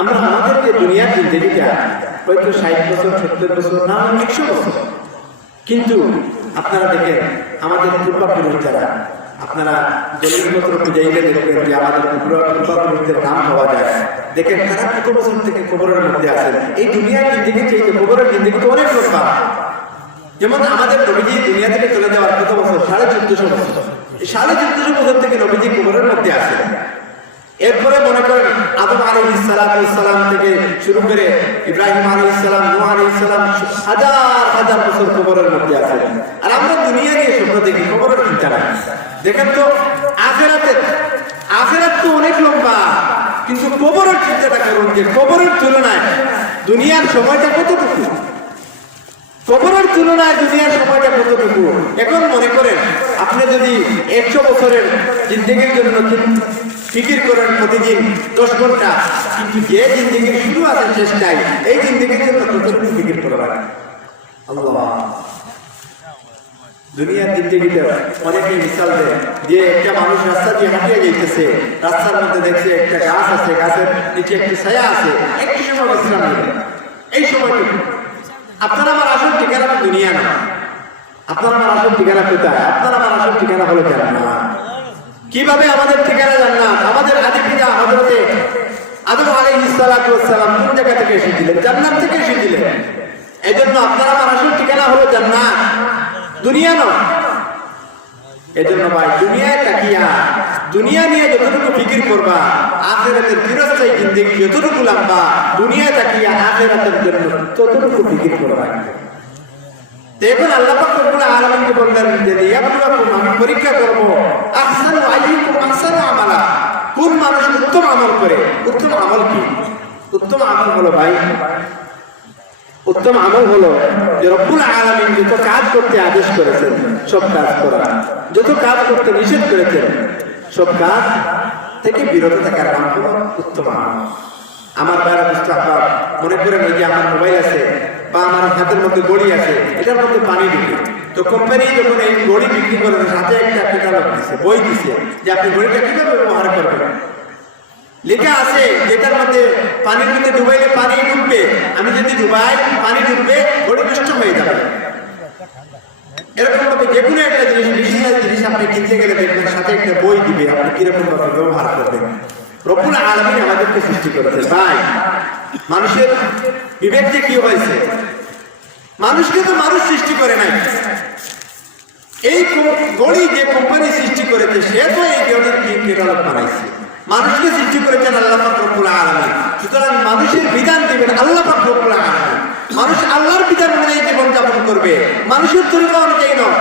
আমরা আমাদের যে দুনিয়ার জিন্দেগিটা হয়তো 60 বছর, 70 বছর, না 100 বছর, কিন্তু আপনারা দেখেন আমাদের পূর্বাপুরুষ যারা, আপনারা দলিলপত্র বুঝাইলে দেখবেন যে আমাদের পূর্বাপুরুষদের নাম পাওয়া যায়। দেখেন তারা কত বছর থেকে কবরের মধ্যে আছেন। এই দুনিয়ার জিন্দেগি চাইতে কবরের জিন্দেগি তো অনেক লম্বা। যেমন আমাদের নবীজি দুনিয়া থেকে চলে যাওয়ার কত বছর, 1450 বছর। এই 1450 বছর থেকে নবীজি কবরের মধ্যে আছেন। এরপরে মনে করেন আদম আলাইহিস সালাম থেকে শুরু করে ইব্রাহিম আলাইহিস সালাম, নূহ আলাইহিস সালাম, হাজার বছর কবরের মধ্যে আছেন। আর আমরা দুনিয়া নিয়ে স্বপ্ন দেখি, কবরের চিন্তা নাই। দেখেন তো আখিরাত তো অনেক লম্বা, কিন্তু কবরের চিন্তাটা করুন যে কবরের তুলনায় দুনিয়ার সময়টা কতটুকু, কবরের তুলনায় দুনিয়ার সময়টা কতটুকু। এখন মনে করেন আপনি যদি 100 বছরের জিন্দেগির জন্য ফিকির করেন প্রতিদিন 10 ঘন্টা, কিন্তু যে জিন্দেগির শুরু আছে শেষটাই, এই জিন্দেগির জন্য কতটুকু ফিকির করবেন। আল্লাহ দুনিয়ার জিন্দেগিতে অনেকে মিসাল দেয় যে একটা মানুষ রাস্তা দিয়ে হাঁটিয়ে যাইতেছে, রাস্তার মধ্যে দেখছে একটা গাছ আছে, গাছের নিচে একটি ছায়া আছে, একটু সময় বিশ্রাম নেবে। এই সময়টুকু আপনার আমার আসল ঠিকানা দুনিয়া না, আপনার আমার আসল ঠিকানা কোথায়? আপনার আমার আসল ঠিকানা হলো জান্নাত। কিভাবে আমাদের ঠিকানা জান্নাত? আমাদের আদি পিতা হযরতে আদম আলাইহিস সালাতু ওয়াস সালাম কোন জায়গা থেকে এসেছিলেন? জান্নাত থেকে এসেছিলেন। এজন্য আপনার আমার আসল ঠিকানা হলো জান্নাত, দুনিয়া নয়। এজন্য ভাই দুনিয়ায় তাকিয়া দুনিয়া নিয়ে যতটুকু ফিকির করবা, আখিরাতের চিরস্থায়ী জিন্দেগি যতটুকু লম্বা, দুনিয়ায় তাকিয়া আখিরাতের জন্য ততটুকু ফিকির করবা। দেখুন আল্লাহ পাক রব্বুল আলামিনকে বললেন যে ইয়াবলুকুম, আমি পরীক্ষা করব, আহসানু আইয়ুকুম আহসানু আমালা, কোন মানুষ উত্তম আমল করে। উত্তম আমল কি? উত্তম আমল হলো ভাই, উত্তম আমল হলো যে রব্বুল আলামিন যত কাজ করতে আদেশ করেছেন সব কাজ করা, যত কাজ করতে নিষেধ করেছেন সব কাজ থেকে বিরত থাকার নাম হলো উত্তম আমল। আমার বাইরে বুঝতে আপনার মনে করেন ওই যে আমার মোবাইল আছে বা আমার হাতের মধ্যে ঘড়ি আছে, এটার মধ্যে পানি ঢুকে, তো কোম্পানি যখন এই ঘড়ি বিক্রি করে সাথে একটা ক্যাটালগ দিচ্ছে, বই দিচ্ছে যে আপনি ঘড়িটা কিভাবে ব্যবহার করবেন। লেখা আছে যেটার মধ্যে পানির মধ্যে ডুবাইলে পানি ডুববে, আমি যদি ডুবাই পানি ডুববে, ঘড়ি নষ্ট হয়ে যাবে। এরকম ভাবে যে কোনো একটা জিনিস, বিশেষ জিনিস আপনি কিনতে গেলে দেখবেন সাথে একটা বই দিবে, আপনি কিরকম ভাবে ব্যবহার করবেন। রব্বুল আলামিন আমাদেরকে সৃষ্টি করেছে ভাই, মানুষের বিবেক যে কি হয়েছে, মানুষকে তো মানুষ সৃষ্টি করে নাই। এই ঘড়ি যে কোম্পানি সৃষ্টি করেছে সে তো এই ঘড়ির ক্যাটালগ বানাইছে, মানুষকে সৃষ্টি করেছেন আল্লাহ পাক রব্বুল আলামিন। সুতরাং মানুষের বিধান দিবেন আল্লাহ পাক রব্বুল আলামিন, মানুষ আল্লাহর বিধান অনুযায়ী জীবন যাপন করবে, মানুষের তরিকা অনুযায়ী নয়,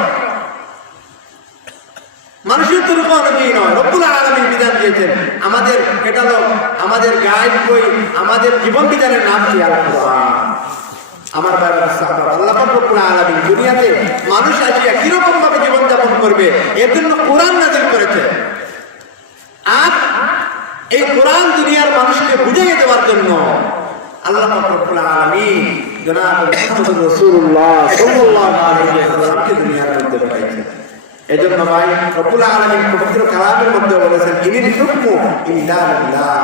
মানুষের তরিকা অনুযায়ী নয়। রব্বুল আলামিন বিধান দিয়েছেন, আমাদের ক্যাটালগ, আমাদের গাইড বই, আমাদের জীবন বিধানের নাম কি? আল কোরআন। আমার বাইরে আল্লাহ পাক রব্বুল আলামিন দুনিয়াতে মানুষ আসিয়া কিরকম ভাবে জীবন যাপন করবে এর জন্য কোরআন নাযিল করেছে। আর এই কোরআন দুনিয়ার মানুষকে বুঝিয়ে দেওয়ার জন্য আল্লাহ পাক রব্বুল আলামিন জনাব মুহাম্মদ রাসূলুল্লাহ সাল্লাল্লাহু আলাইহি ওয়াসাল্লামকে দুনিয়ার মধ্যে পাঠাইছেন। এজন্য ভাই রব্বুল আলামিন পবিত্র কালামের মধ্যে বলেছেন, ইনিল হুকমু ইল্লা লিল্লাহ,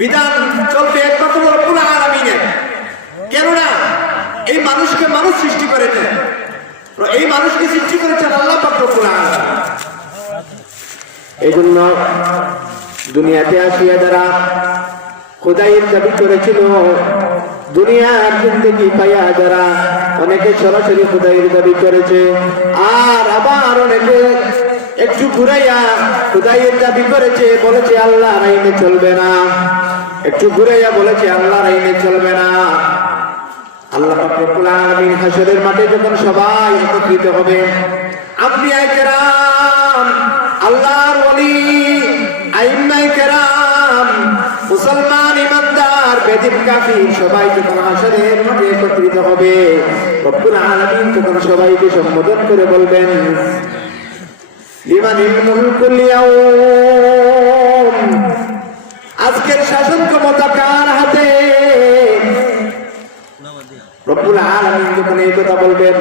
বিধান চলবে একমাত্র রব্বুল আলামিনের। কেননা এই মানুষকে মানুষ সৃষ্টি করেছেন, এই মানুষকে সৃষ্টি করেছেন আল্লাহ পাক রব্বুল আলামিন। এজন্য দুনিয়াতে আসিয়া যারা খোদাইয়ের দাবি করেছিল, দুনিয়ার জিন্দেগি পাইয়া যারা অনেকে সরাসরি খোদাইয়ের দাবি করেছে, আর আবার অনেকে একটু ঘুরাইয়া খোদাইয়ের দাবি করেছে, বলেছে আল্লাহর আইনে চলবে না, একটু ঘুরাইয়া বলেছে আল্লাহর আইনে চলবে না। আল্লাহ পাক রব্বুল আলামিন হাশরের মাঠে যখন সবাই একত্রিত হবে, আম্বিয়ায়ে কেরাম, আল্লাহর ওলি, আইম্মায়ে কেরাম, মুসলমান ইমানদার, বেদিন কাফির সবাই যখন হাশরের মাঠে একত্রিত হবে, রব্বুল আলামিন তখন সবাইকে সম্বোধন করে বলবেন, লিমানিল মুলকুল ইয়াউম, আজকের শাসন ক্ষমতা কার হাতে? রব্বুল আলামিন যখন এই কথা বলবেন,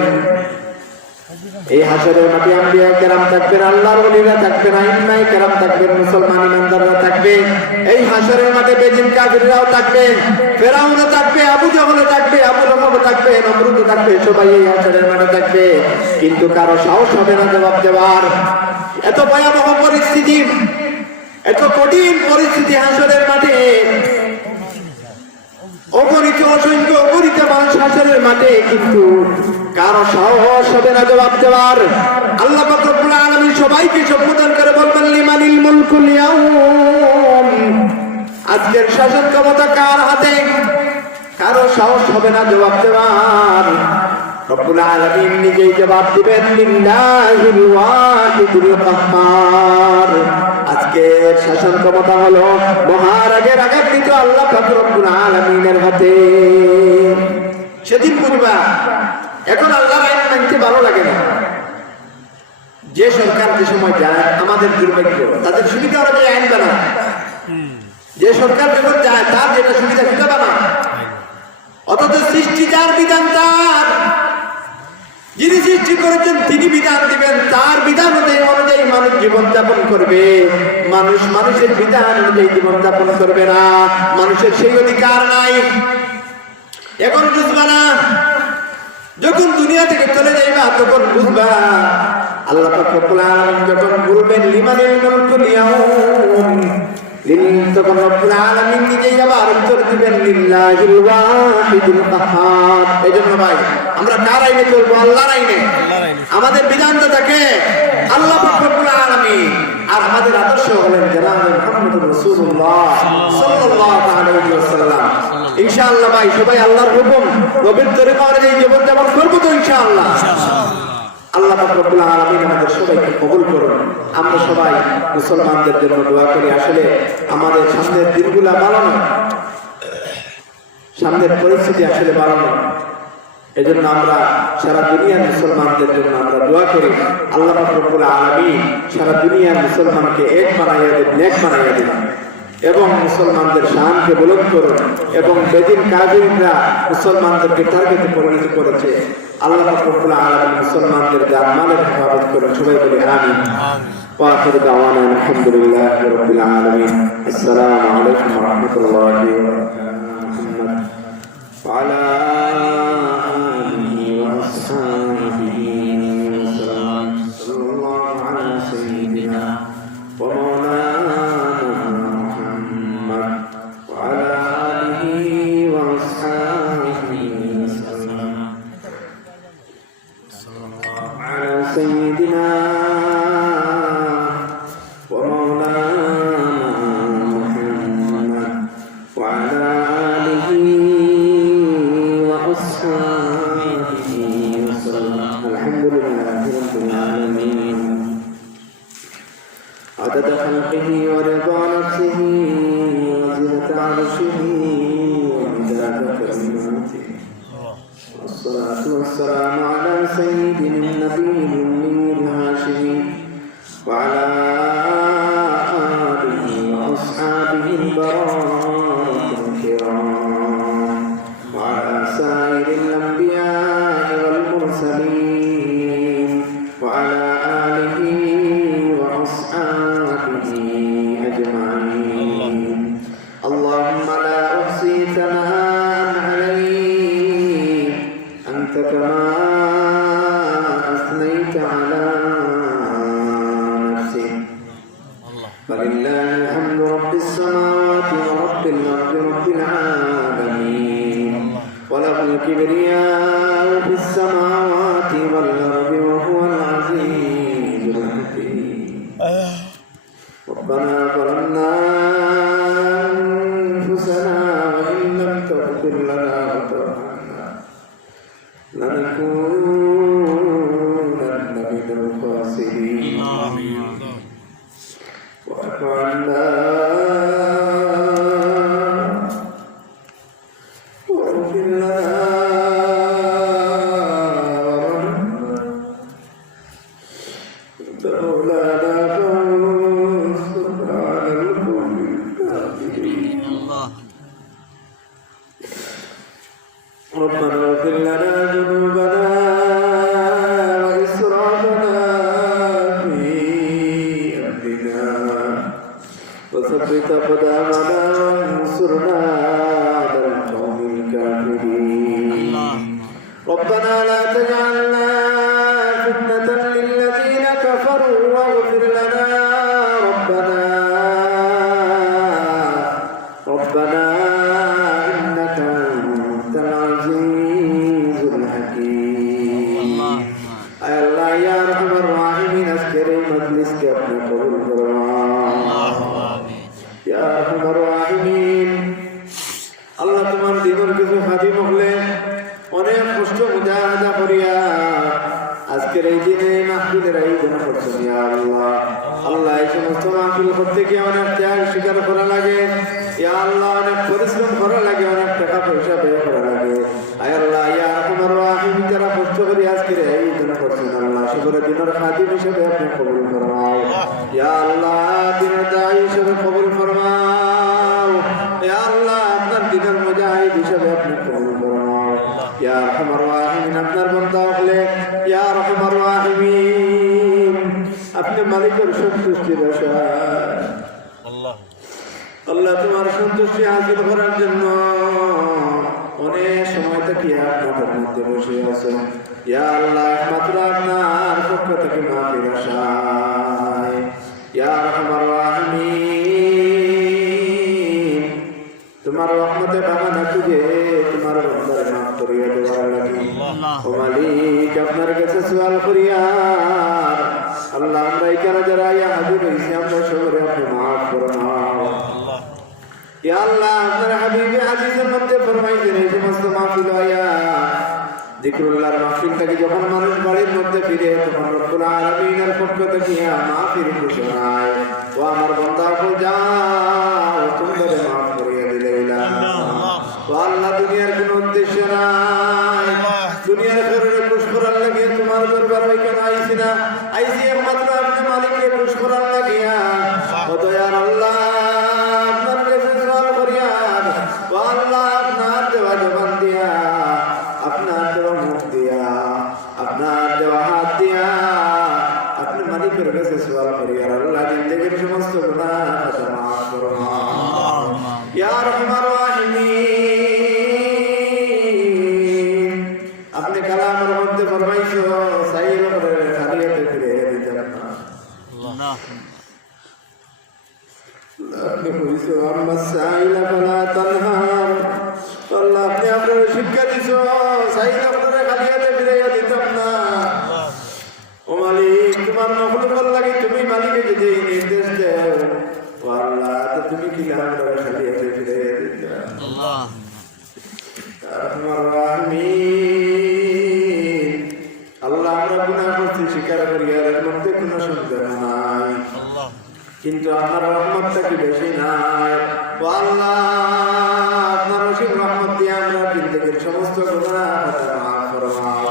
এই হাশরের মাঠে আম্বিয়ায়ে কেরাম থাকবেন, আল্লাহর ওলিরা থাকবেন, আইম্মায়ে কেরাম থাকবেন, মুসলমান ইমানদাররা থাকবে, এই হাশরের মাঠে বেজিন কাফিররাও থাকবে, ফেরাউনও থাকবে, আবু জাহল থাকবে, আবু লাহাব থাকবে, নমরুদ থাকবে, সবাই এই হাশরের মাঠে থাকবে। কিন্তু কারো সাহস হবে না জবাব দেওয়ার। এত ভয়াবহ পরিস্থিতি, এত কঠিন পরিস্থিতি হাশরের মাঠে, অগণিত অসংখ্য অগণিত মানুষ হাশরের মাঠে, কিন্তু কারো সাহস হবে না জবাব দেওয়ার। আল্লাহ পাক রব্বুল আলামিন সবাইকে সম্বোধন করে বলবেন, লিমানিল মুলকুল ইয়াউম, আজকের শাসন ক্ষমতা কার হাতে? কারো সাহস হবে না জবাব দেওয়ার। রব্বুল আলামিন নিজেই জবাব দিবেন লিল্লাহিল ওয়াহিদুল কাহ্হার। আজকে শাসন ক্ষমতা হলো মহারাজের আগামীত আল্লাহ পাক রব্বুল আলামিনের হাতে। সেদিন বুঝবা এখন আল্লাহর আইন মানতে ভালো লাগে না। যে সরকার যে সময় যায় আমাদের দুর্ভাগ্য, তাদের সুবিধা অনুযায়ী আইন বানায়। যে সরকার যখন যায় তার যেটা সুবিধা সেটা বানায়, অথচ সৃষ্টি যার বিধান তার, যিনি সৃষ্টি করেছেন তিনি বিধান দিবেন, তার বিধান অনুযায়ী মানুষ জীবনযাপন করবে। মানুষ মানুষের বিধান অনুযায়ী জীবনযাপন করবে না, মানুষের সেই অধিকার নাই। এখন বুঝবা না, যখন দুনিয়া থেকে চলে যাইবা তখন বুঝবা। আল্লাহ পাক রব্বুল আলামিন যখন বলবেন লিমানিল মুলকুল ইয়াউম, তখন রব্বুল আলামিন নিজেই আবার উত্তর দিবেন লিল্লাহিল ওয়াহিদুল কাহ্হার। এজন্য ভাই আমরা কার আইনে চলবো? আল্লাহর আইনে। আমাদের বিধানটা থাকে আল্লাহ পাক রব্বুল আলামিন, আর আমাদের আদর্শ হলেন জনাবে মুহাম্মদুর রাসূলুল্লাহ সাল্লাল্লাহু আলাইহি ওয়াসাল্লাম। ইনশাআল্লাহ ভাই সবাই আল্লাহর হুকুম নবীর তরিকা অনুযায়ী জীবনযাপন করব তো ইনশাআল্লাহ। আল্লাহ পাক রব্বুল আলামিন আমাদের সবাইকে কবুল করুন। আমরা সবাই মুসলমানদের জন্য দোয়া করি। আসলে আমাদের সামনের দিনগুলো ভালো না, সামনের পরিস্থিতি আসলে ভালো না। এজন্য আমরা সারা দুনিয়ার মুসলমানদের জন্য আমরা দোয়া করি। আল্লাহ পাক রব্বুল আলামিন সারা দুনিয়ার মুসলমানকে এক বানাইয়া দেন, নেক বানাইয়া দেন এবং মুসলমানদের শানকে বুলন্দ করুন। এবং বেদিন কাফিররা মুসলমানদেরকে টার্গেটে পরিণত করেছে, আল্লাহ পাক রব্বুল আলামিন মুসলমানদের জান-মালের হেফাজত করুন। সবাই বলি আমিন। ওয়া আখিরু দাওয়ানা আলহামদুলিল্লাহি রাব্বিল আলামিন। আসসালামু আলাইকুম ওয়া রাহমাতুল্লাহি ওয়া বারাকাতুহু। ওয়া আলা আলিহি ওয়া আসহাবিহি ওয়া সাল্লাম। সাল্লাল্লাহু আলা সাইয়্যিদিনা ওয়া মাওলানা মুহাম্মদ ওয়া আলা আলিহি ওয়া আসহাবিহি ওয়া সাল্লাম। على سيدنا ومولانا محمد وعلى آله وأصحابه وسلم. الحمد لله رب العالمين عدد خلقه ورضا نفسه وزنة عرشه ومداد كلماته. والصلاة والسلام على سيدنا النبي الأمي الهاشمي وعلى آله وأصحابه البررة الكرام وعلى سائر الأنبياء والمرسلين وعلى آله وأصحابه أجمعين. اللهم لا أحصي ثناء عليك أنت كما أثنيت على نفسك. فلله الحمد رب السماوات ورب الأرض رب العالمين. وله الكبرياء في السماوات والأرض وهو العزيز الحكيم. ربنا ظلمنا أنفسنا وإن لم تغفر لنا وترحمنا لنكونن من الخاسرين. واعف عنا واغفر لنا وارحمنا مولانا فانصرنا على القوم الكافرين. ربنا اغفر لنا ذنوبنا وإسرافنا في أمرنا وثبت أقدامنا وانصرنا على القوم الكافرين. ربنا لا تجعلنا فتنة للذين كفروا واغفر لنا ربنا إنك أنت العزيز الحكيم. أي الله يا أرحم الراحمين أذكر مجلس के अपने कबूल फरमा या अरहमर राहिमीन। আল্লাহ তোমার দিনের কিছু খাদিম হলে অনেক কষ্ট মুজাহাদা করিয়া অনেক পরিশ্রম করা লাগে, অনেক টাকা পয়সা ব্যয় করা লাগে। আয় আল্লাহ ইয়া আরহামার রাহিম, যারা কষ্ট করে আজকে এই জন্য করছেন আল্লাহ, সেগুলো দিনের খাদিম হিসেবে আপনি কবুল ফরমাও। ইয়া আল্লাহ দিনের দায়ী হিসেবে কবুল ফরমাও। ইয়া আল্লাহ আপনার দিনের মুজাহিদ হিসেবে আপনি কবুল ফরমাও। ইয়া আরহামার রাহিমিন, আপনার বান্দা হলে ইয়া আরহামার রাহিমিন, আপনি মালিকের সন্তুষ্টির আশায় আল্লাহ তোমার সন্তুষ্টি হাসিল করার জন্য অনেক সময় থেকে আপনাদের মধ্যে বসে আছেন। ইয়া আল্লাহ একমাত্র আপনার পক্ষ থেকে মাফির আশায় ইয়া আরহামার রাহিমিন, তোমার রহমতে বাহানা খুঁজে তোমার বান্দার মাফ করিয়া দেওয়ার লাগি ও মালিক আপনার কাছে সওয়াল করিয়ার আল্লাহ আমরা এখানে যারা হাজির হয়েছি আমরা সবাই আপনি মাফ ফরমাও। ইয়া আল্লাহ আপনার হাবিবে হাদিসের মধ্যে ফরমাইছেন এই সমস্ত মাহফিল হইয়া যিকরুল্লাহর মাহফিল থেকে যখন মানুষ বাড়ির মধ্যে ফিরে তখন রব্বুল আলামিনের পক্ষ থেকে মাহফিল ঘোষণায় ও আমার বান্দা কো যাও তোমাদের মাফ করিয়া দিলাম। ও আল্লাহ দুনিয়ার কোনো উদ্দেশ্য নাই, দুনিয়ার শরীরে খুশ করার লাগে তোমার দরবার কেন আইছি না, আইছি একমাত্র আপনি মালিককে খুশ করার লাগিয়া। ও দয়ার আল্লাহ আপনার কাছে সওয়াল করিয়া ও আল্লাহ আপনার দেওয়া জবান দিয়া, আপনার দেওয়া মুখ দিয়া, আপনার দেওয়া হাত দিয়া আপনি মালিকের কাছে সওয়াল করিয়া আল্লাহ জিন্দেগীর সমস্ত গুনাহ খাতা মাফ ফরমাও। ইয়া আরহামার রাহিমিন, আপনি কালামের মধ্যে ফরমাইছো সাইল করে খালিয়াতে ফিরে দিতেন না। আপনি কইছো আম্মা সাইলা ফালা তানহার, আল্লাহ আপনি আপনার শিক্ষা দিছো সাইল করে খালিয়াতে ফিরে দিতেন না। ও মালিক তোমার নফল লাগে তুমি মালিকে যদি নির্দেশ দেও ও আল্লাহ তো তুমি কি কাম করে খালিয়াতে ফিরে দিতে আল্লাহ। আরহামার রাহিমিন, আল্লাহ আমরা গুনাহ করছি স্বীকার করি আর এর মধ্যে কোনো সন্দেহ নাই, কিন্তু আপনার রহমতটা কি বেশি নাই। ও আল্লাহ আপনার অসীম রহমত দিয়ে আমরা জিন্দেগীর সমস্ত গুনাহ খাতা মাফ ফরমাও।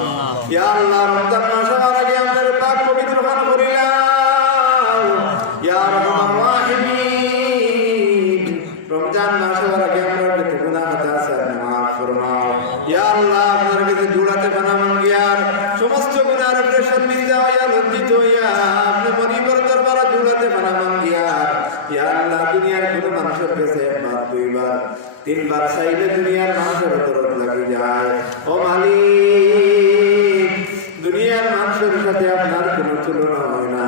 ইয়া আল্লাহ রমজান মাস হওয়ার আগে আমাদের পাক পবিত্র পান করিলাম। ইয়া আরহামার রাহিমিন, রমজান মাস হওয়ার আগে আমরা যত গুনাহ খাতা আছে আপনি মাফ ফরমাও। ইয়া আল্লাহ আপনার কাছে জোড়াতে বানা মাঙ্গিয়ার সমস্ত গুনাহের প্রেশন মিজা হইয়া লজ্জিত হইয়া আপনি মনিবর দরবারে জোড়াতে বানা মাঙ্গিয়ার। ইয়া আল্লাহ দুনিয়ার কোনো মানুষের কাছে একবার দুইবার তিনবার চাইলে দুনিয়ার মানুষের দরদ লাগি যায়। ও মালিক দুনিয়ার মানুষের সাথে আপনার কোনো তুলনা হয় না।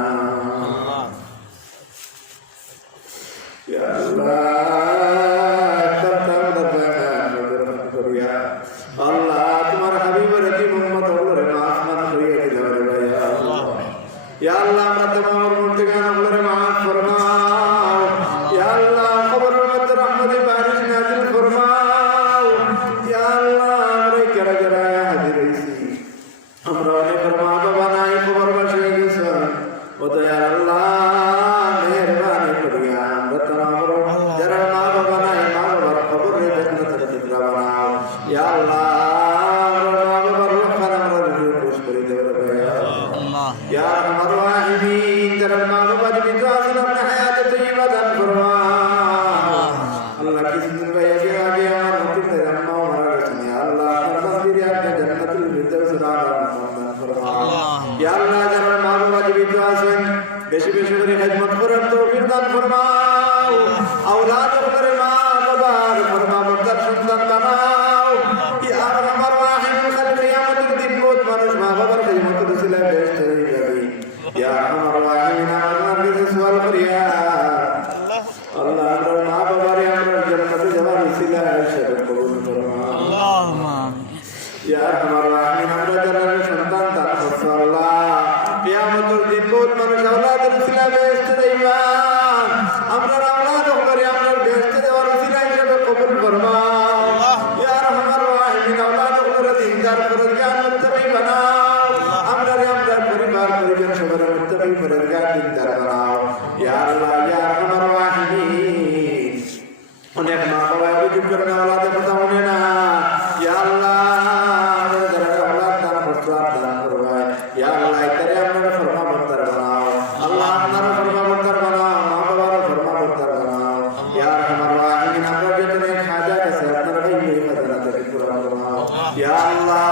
ইয়া আল্লাহ আল্লাহ তোমার হাবিবের কি মোহাম্মদ আল্লাহরে মাফ মান করিয়া দিলেন রে ভাই আল্লাহ। ইয়া আল্লাহ আমরা তোমার মধ্যে গান আল্লাহরে মাফ ফরমাও। ইয়া আল্লাহ কবরের মধ্যে রহমতে বারিশ নাযিল ফরমাও। ইয়া আল্লাহ আমরা যারা যারা হাজির হইছি আমরা অনেকের মা বাবা নাই কবরবাসী হয়ে গেছেন। ও দয়ার আল্লাহ মেহেরবানি করিয়া আমরা তোমার যারা মা বাবা নাই মা বাবার কবরে জান্নাতের টুকরা বানাও। ইয়া আল্লাহ মা বাবার রক্ষা আমরা খুশ করে দেব রে আল্লাহ। ইয়া আরহামার রাহিমিন, যারা মা বাবা জীবিত আছেন আপনি হায়াতে তয়্যিবা দান ফরমাও। আল্লাহ কিছুদিন আগে আমার নতুন আম্মা মারা গেছেন। ইয়া আল্লাহ আপনার মন্দিরে আপনি জান্নাতুল ফিরদাউসের আলা দান ফরমাও। ইয়া আল্লাহ যারা মা বাবা জীবিত আছেন বেশি বেশি করে খিদমত করার তৌফিক দান ফরমাও। আওলাদ করে মা বাবার ফরমাবরদার সন্তান বানাও। ইয়া আরহামার রাহিমিন, কাল কিয়ামতের দিন বহুত মানুষ মা বাবার খিদমতের উসিলায় বেহেশতে হয়ে যাবে। ইয়া আরহামার রাহিমিন, আমার কাছে সওয়াল করিয়া আল্লাহ আমরা মা বাবারে আমরা জান্নাতে যাওয়ার উসিলায় হিসেবে কবুল ফরমাও। আল্লাহুম্মা ইয়া আরহামার রাহিমিন, আমরা যারা সন্তান দান করছো আল্লাহ কিয়ামতের দিন বহুত মানুষ আওলাদের উসিলায় বেহেশতে যাইবা। আমরা আওলাদ করে আমরা বেহেশতে যাওয়ার উসিলা হিসেবে কবুল ফরমাও। ইয়া আরহামার রাহিমিন, আওলাদ করে দিনদার পরহেজগার মুত্তাকি বানাও। আমরা পরিবার পরিজন সবার মুত্তাকি পরহেজগার দিনদার বানাও। ইয়া আল্লাহ ইয়া আরহামার রাহিমিন, অনেক মা বাবা অভিযোগ করে না, ওলাদের কথা মনে না। ইয়া আল্লাহ যারা ওলাদ দান করছো দান করবে, ইয়া আল্লাহ এটারে আপনারা ফরমাবরদার বানাও। আল্লাহ আপনারা ফরমাবরদার বানাও, মা বাবার ফরমাবরদার বানাও। ইয়া আরহামার রাহিমিন, আমরা যেখানে খাজা আছে আপনারা এই খাজানা থেকে পুরা ফরমাও। ইয়া আল্লাহ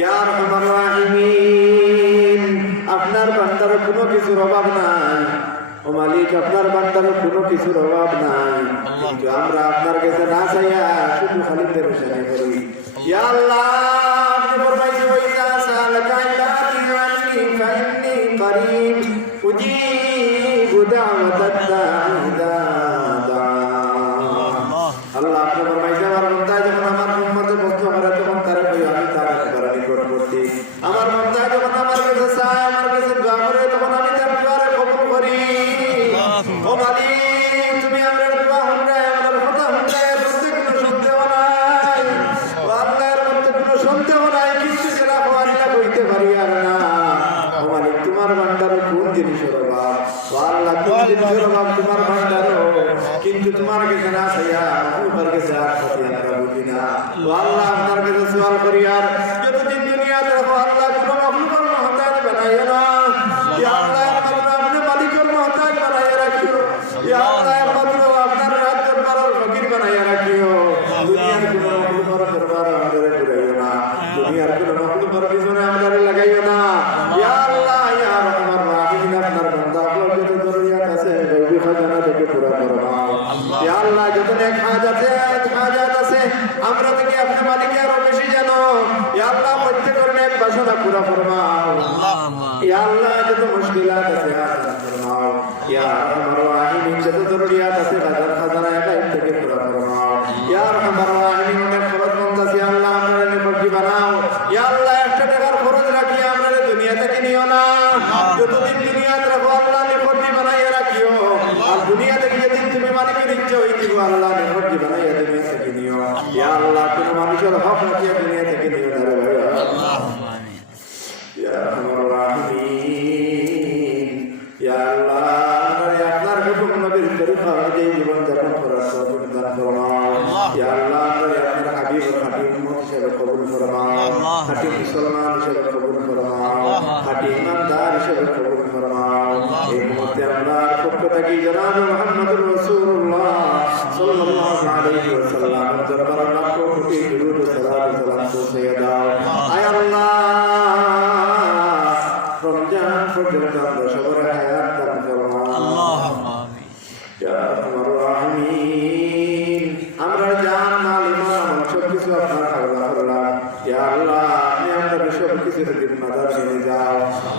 ইয়া আরহামার রাহিমিন, আপনার বান্দার কোনো কিছুর অভাব নাই। ও মালিক, আপনার বান্দার কোনো কিছুর অভাব নাই, কিন্তু আমরা আপনার কাছে না চাইয়া শুধু খালি পেরেশানি করি। ইয়া আল্লাহ আপনি ফরমাইছেন ওয়াইদা সালাকা ইবাদি আন্নি ফাইন্নি করিব উজিবু দাওয়াতাদ দাঈ ইযা দাআন। আল্লাহ আপনি ফরমাইছেন আমার বান্দা যখন আমার উম্মতে প্রশ্ন করে তখন তারা কই আমি তার একবারে নিকটবর্তী। আমার বান্দা যখন আমার কাছে চায়, আমার কাছে দোয়া করে, তখন আমি তার দোয়া কবুল করি। ও মালিক, তুমি আমার দোয়া শুনলে, আমার কথা শুনলে, বলতে কোনো সন্দেহ নাই। ও আল্লাহর মধ্যে কোনো সন্দেহ নাই, কিন্তু যারা হওয়ারিলা কইতে পারি আর না। ও মালিক, তোমার ভান্ডার কোন জিনিসের অভাব? ও আল্লাহ, কোন জিনিসের অভাব তোমার ভান্ডারও, কিন্তু তোমার কাছে না চাইয়া তোমার কাছে আর সাথে আমরা বুঝি না। ও আল্লাহ, আপনার কাছে সওয়াল করি, আর যতদিন দুনিয়াতে রাখো আল্লাহ কোনো মাখলুকের মহতাজ বানাইও না। ইয়া আল্লাহ, একমাত্র আপনি মালিকের মহতাজ বানাইয়া রাখিও। ইয়া আল্লাহ, একমাত্র আপনার রাজ দরবারের ফকির বানাইয়া রাখিও। দুনিয়ার কোনো মাখলুকের দরবার আমাদের ঘুরাইও না, দুনিয়ার কোনো মাখলুকের পিছনে আমাদের লাগাইও না। ইয়া আল্লাহ ইয়া রহমান রাহিম, আপনার বান্দা আপনার যত জরুরিয়াত আছে গায়বী খাজানা থেকে পুরা ফরমাও। ইয়া আল্লাহ, যত নেক হাজাত আছে আমরা থেকে আপনি মালিকের আরো বেশি জানো। ইয়া আল্লাহ, প্রত্যেকের নেক বাসনা পুরা ফরমাও। ইয়া আল্লাহ, যত মুশকিলাত আছে আসান ফরমাও। ইয়া রহমান রাহিম, যত জরুরিয়াত আছে বাজার খাজানা গায়ব থেকে পুরা ফরমাও। ইয়া রহমান রাহিম, অনেক খরচমন্দ আছে আল্লাহ, আমরা নিকটবর্তী বানাও। ইয়া আল্লাহ, একটা টাকার খরচ রাখি আমরা দুনিয়া থেকে নিও না। যতদিন দুনিয়াতে রাখো আল্লাহ নিকটবর্তী বানাইয়া রাখিও। আর দুনিয়া থেকে যেদিন তুমি মালিকের ইচ্ছা হইতে আল্লাহ নিকটবর্তী বানাইয়া দুনিয়া থেকে নিও। ইয়া আল্লাহ, কোনো মানুষের হক রাখিয়া দুনিয়া থেকে নিও না রে ভাই। ইয়া রহমান রাহিম, ইয়া আল্লাহ, আপনার হুকুম নবীর তরিকা অনুযায়ী জীবন যাপন করার তৌফিক দান ফরমাও। ইয়া আল্লাহ, আপনার হাবিব ও খাঁটি উম্মত হিসেবে কবুল ফরমাও, খাঁটি মুসলমান হিসেবে কবুল ফরমাও, খাঁটি ইমানদার হিসেবে কবুল ফরমাও। এই মুহূর্তে আমরা পক্ষ থেকে জনাব মুহাম্মদুর রাসূলুল্লাহ সাল্লাল্লাহু আলাইহি ওয়াসাল্লাম দরবারে লাখো কোটি দুরূদ ও সালাত পৌঁছে দাও। আয় আল্লাহ, রমজান পর্যন্ত আমরা সবার হায়াত দান ফরমাও। আল্লাহুম্মা আমিন। ইয়া আরহামার রাহিমিন, আমরা জান মাল ইমান আমল সবকিছু আপনার হাওলা করলাম। ইয়া আল্লাহ, আপনি আমাদের সবকিছুর জিম্মাদার নিয়ে যাও।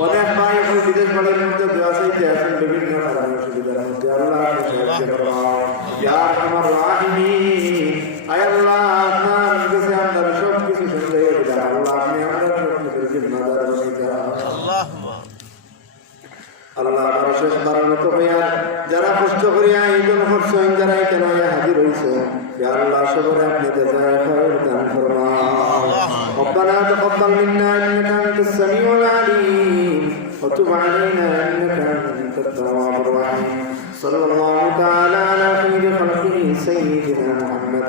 অনেক ভাই এখন বিদেশ বাড়ির মধ্যে দোয়া চাইতে আছেন বিভিন্ন কারণে অসুবিধার মধ্যে, আল্লাহ আপনি সাহায্য ফরমাও। ইয়া আরহামার রাহিমিন, আয় আল্লাহ, আপনার কাছে আমরা সবকিছু শুনতে দিলাম। আল্লাহ, আপনি আমাদের সবকিছুর জিম্মাদার নিয়ে যাও। আল্লাহ, আমার শেষবারের মতো হইয়া যারা কষ্ট করিয়া এই জন করছেন, যারা কেন হাজির হয়েছেন, ইয়া আল্লাহ, সবরে আপনি জাযায়ে খায়র দান ফরমাও। রব্বানা তাকাব্বাল মিন্না ইন্নাকা আনতাস সামিউল আলিম ওয়া তুব আলাইনা ইন্নাকা আনতাত তাওয়াবুর রহিম। সাল্লাল্লাহু তাআলা আলা খায়রি খালকিহি সাইয়্যিদিনা মুহাম্মদ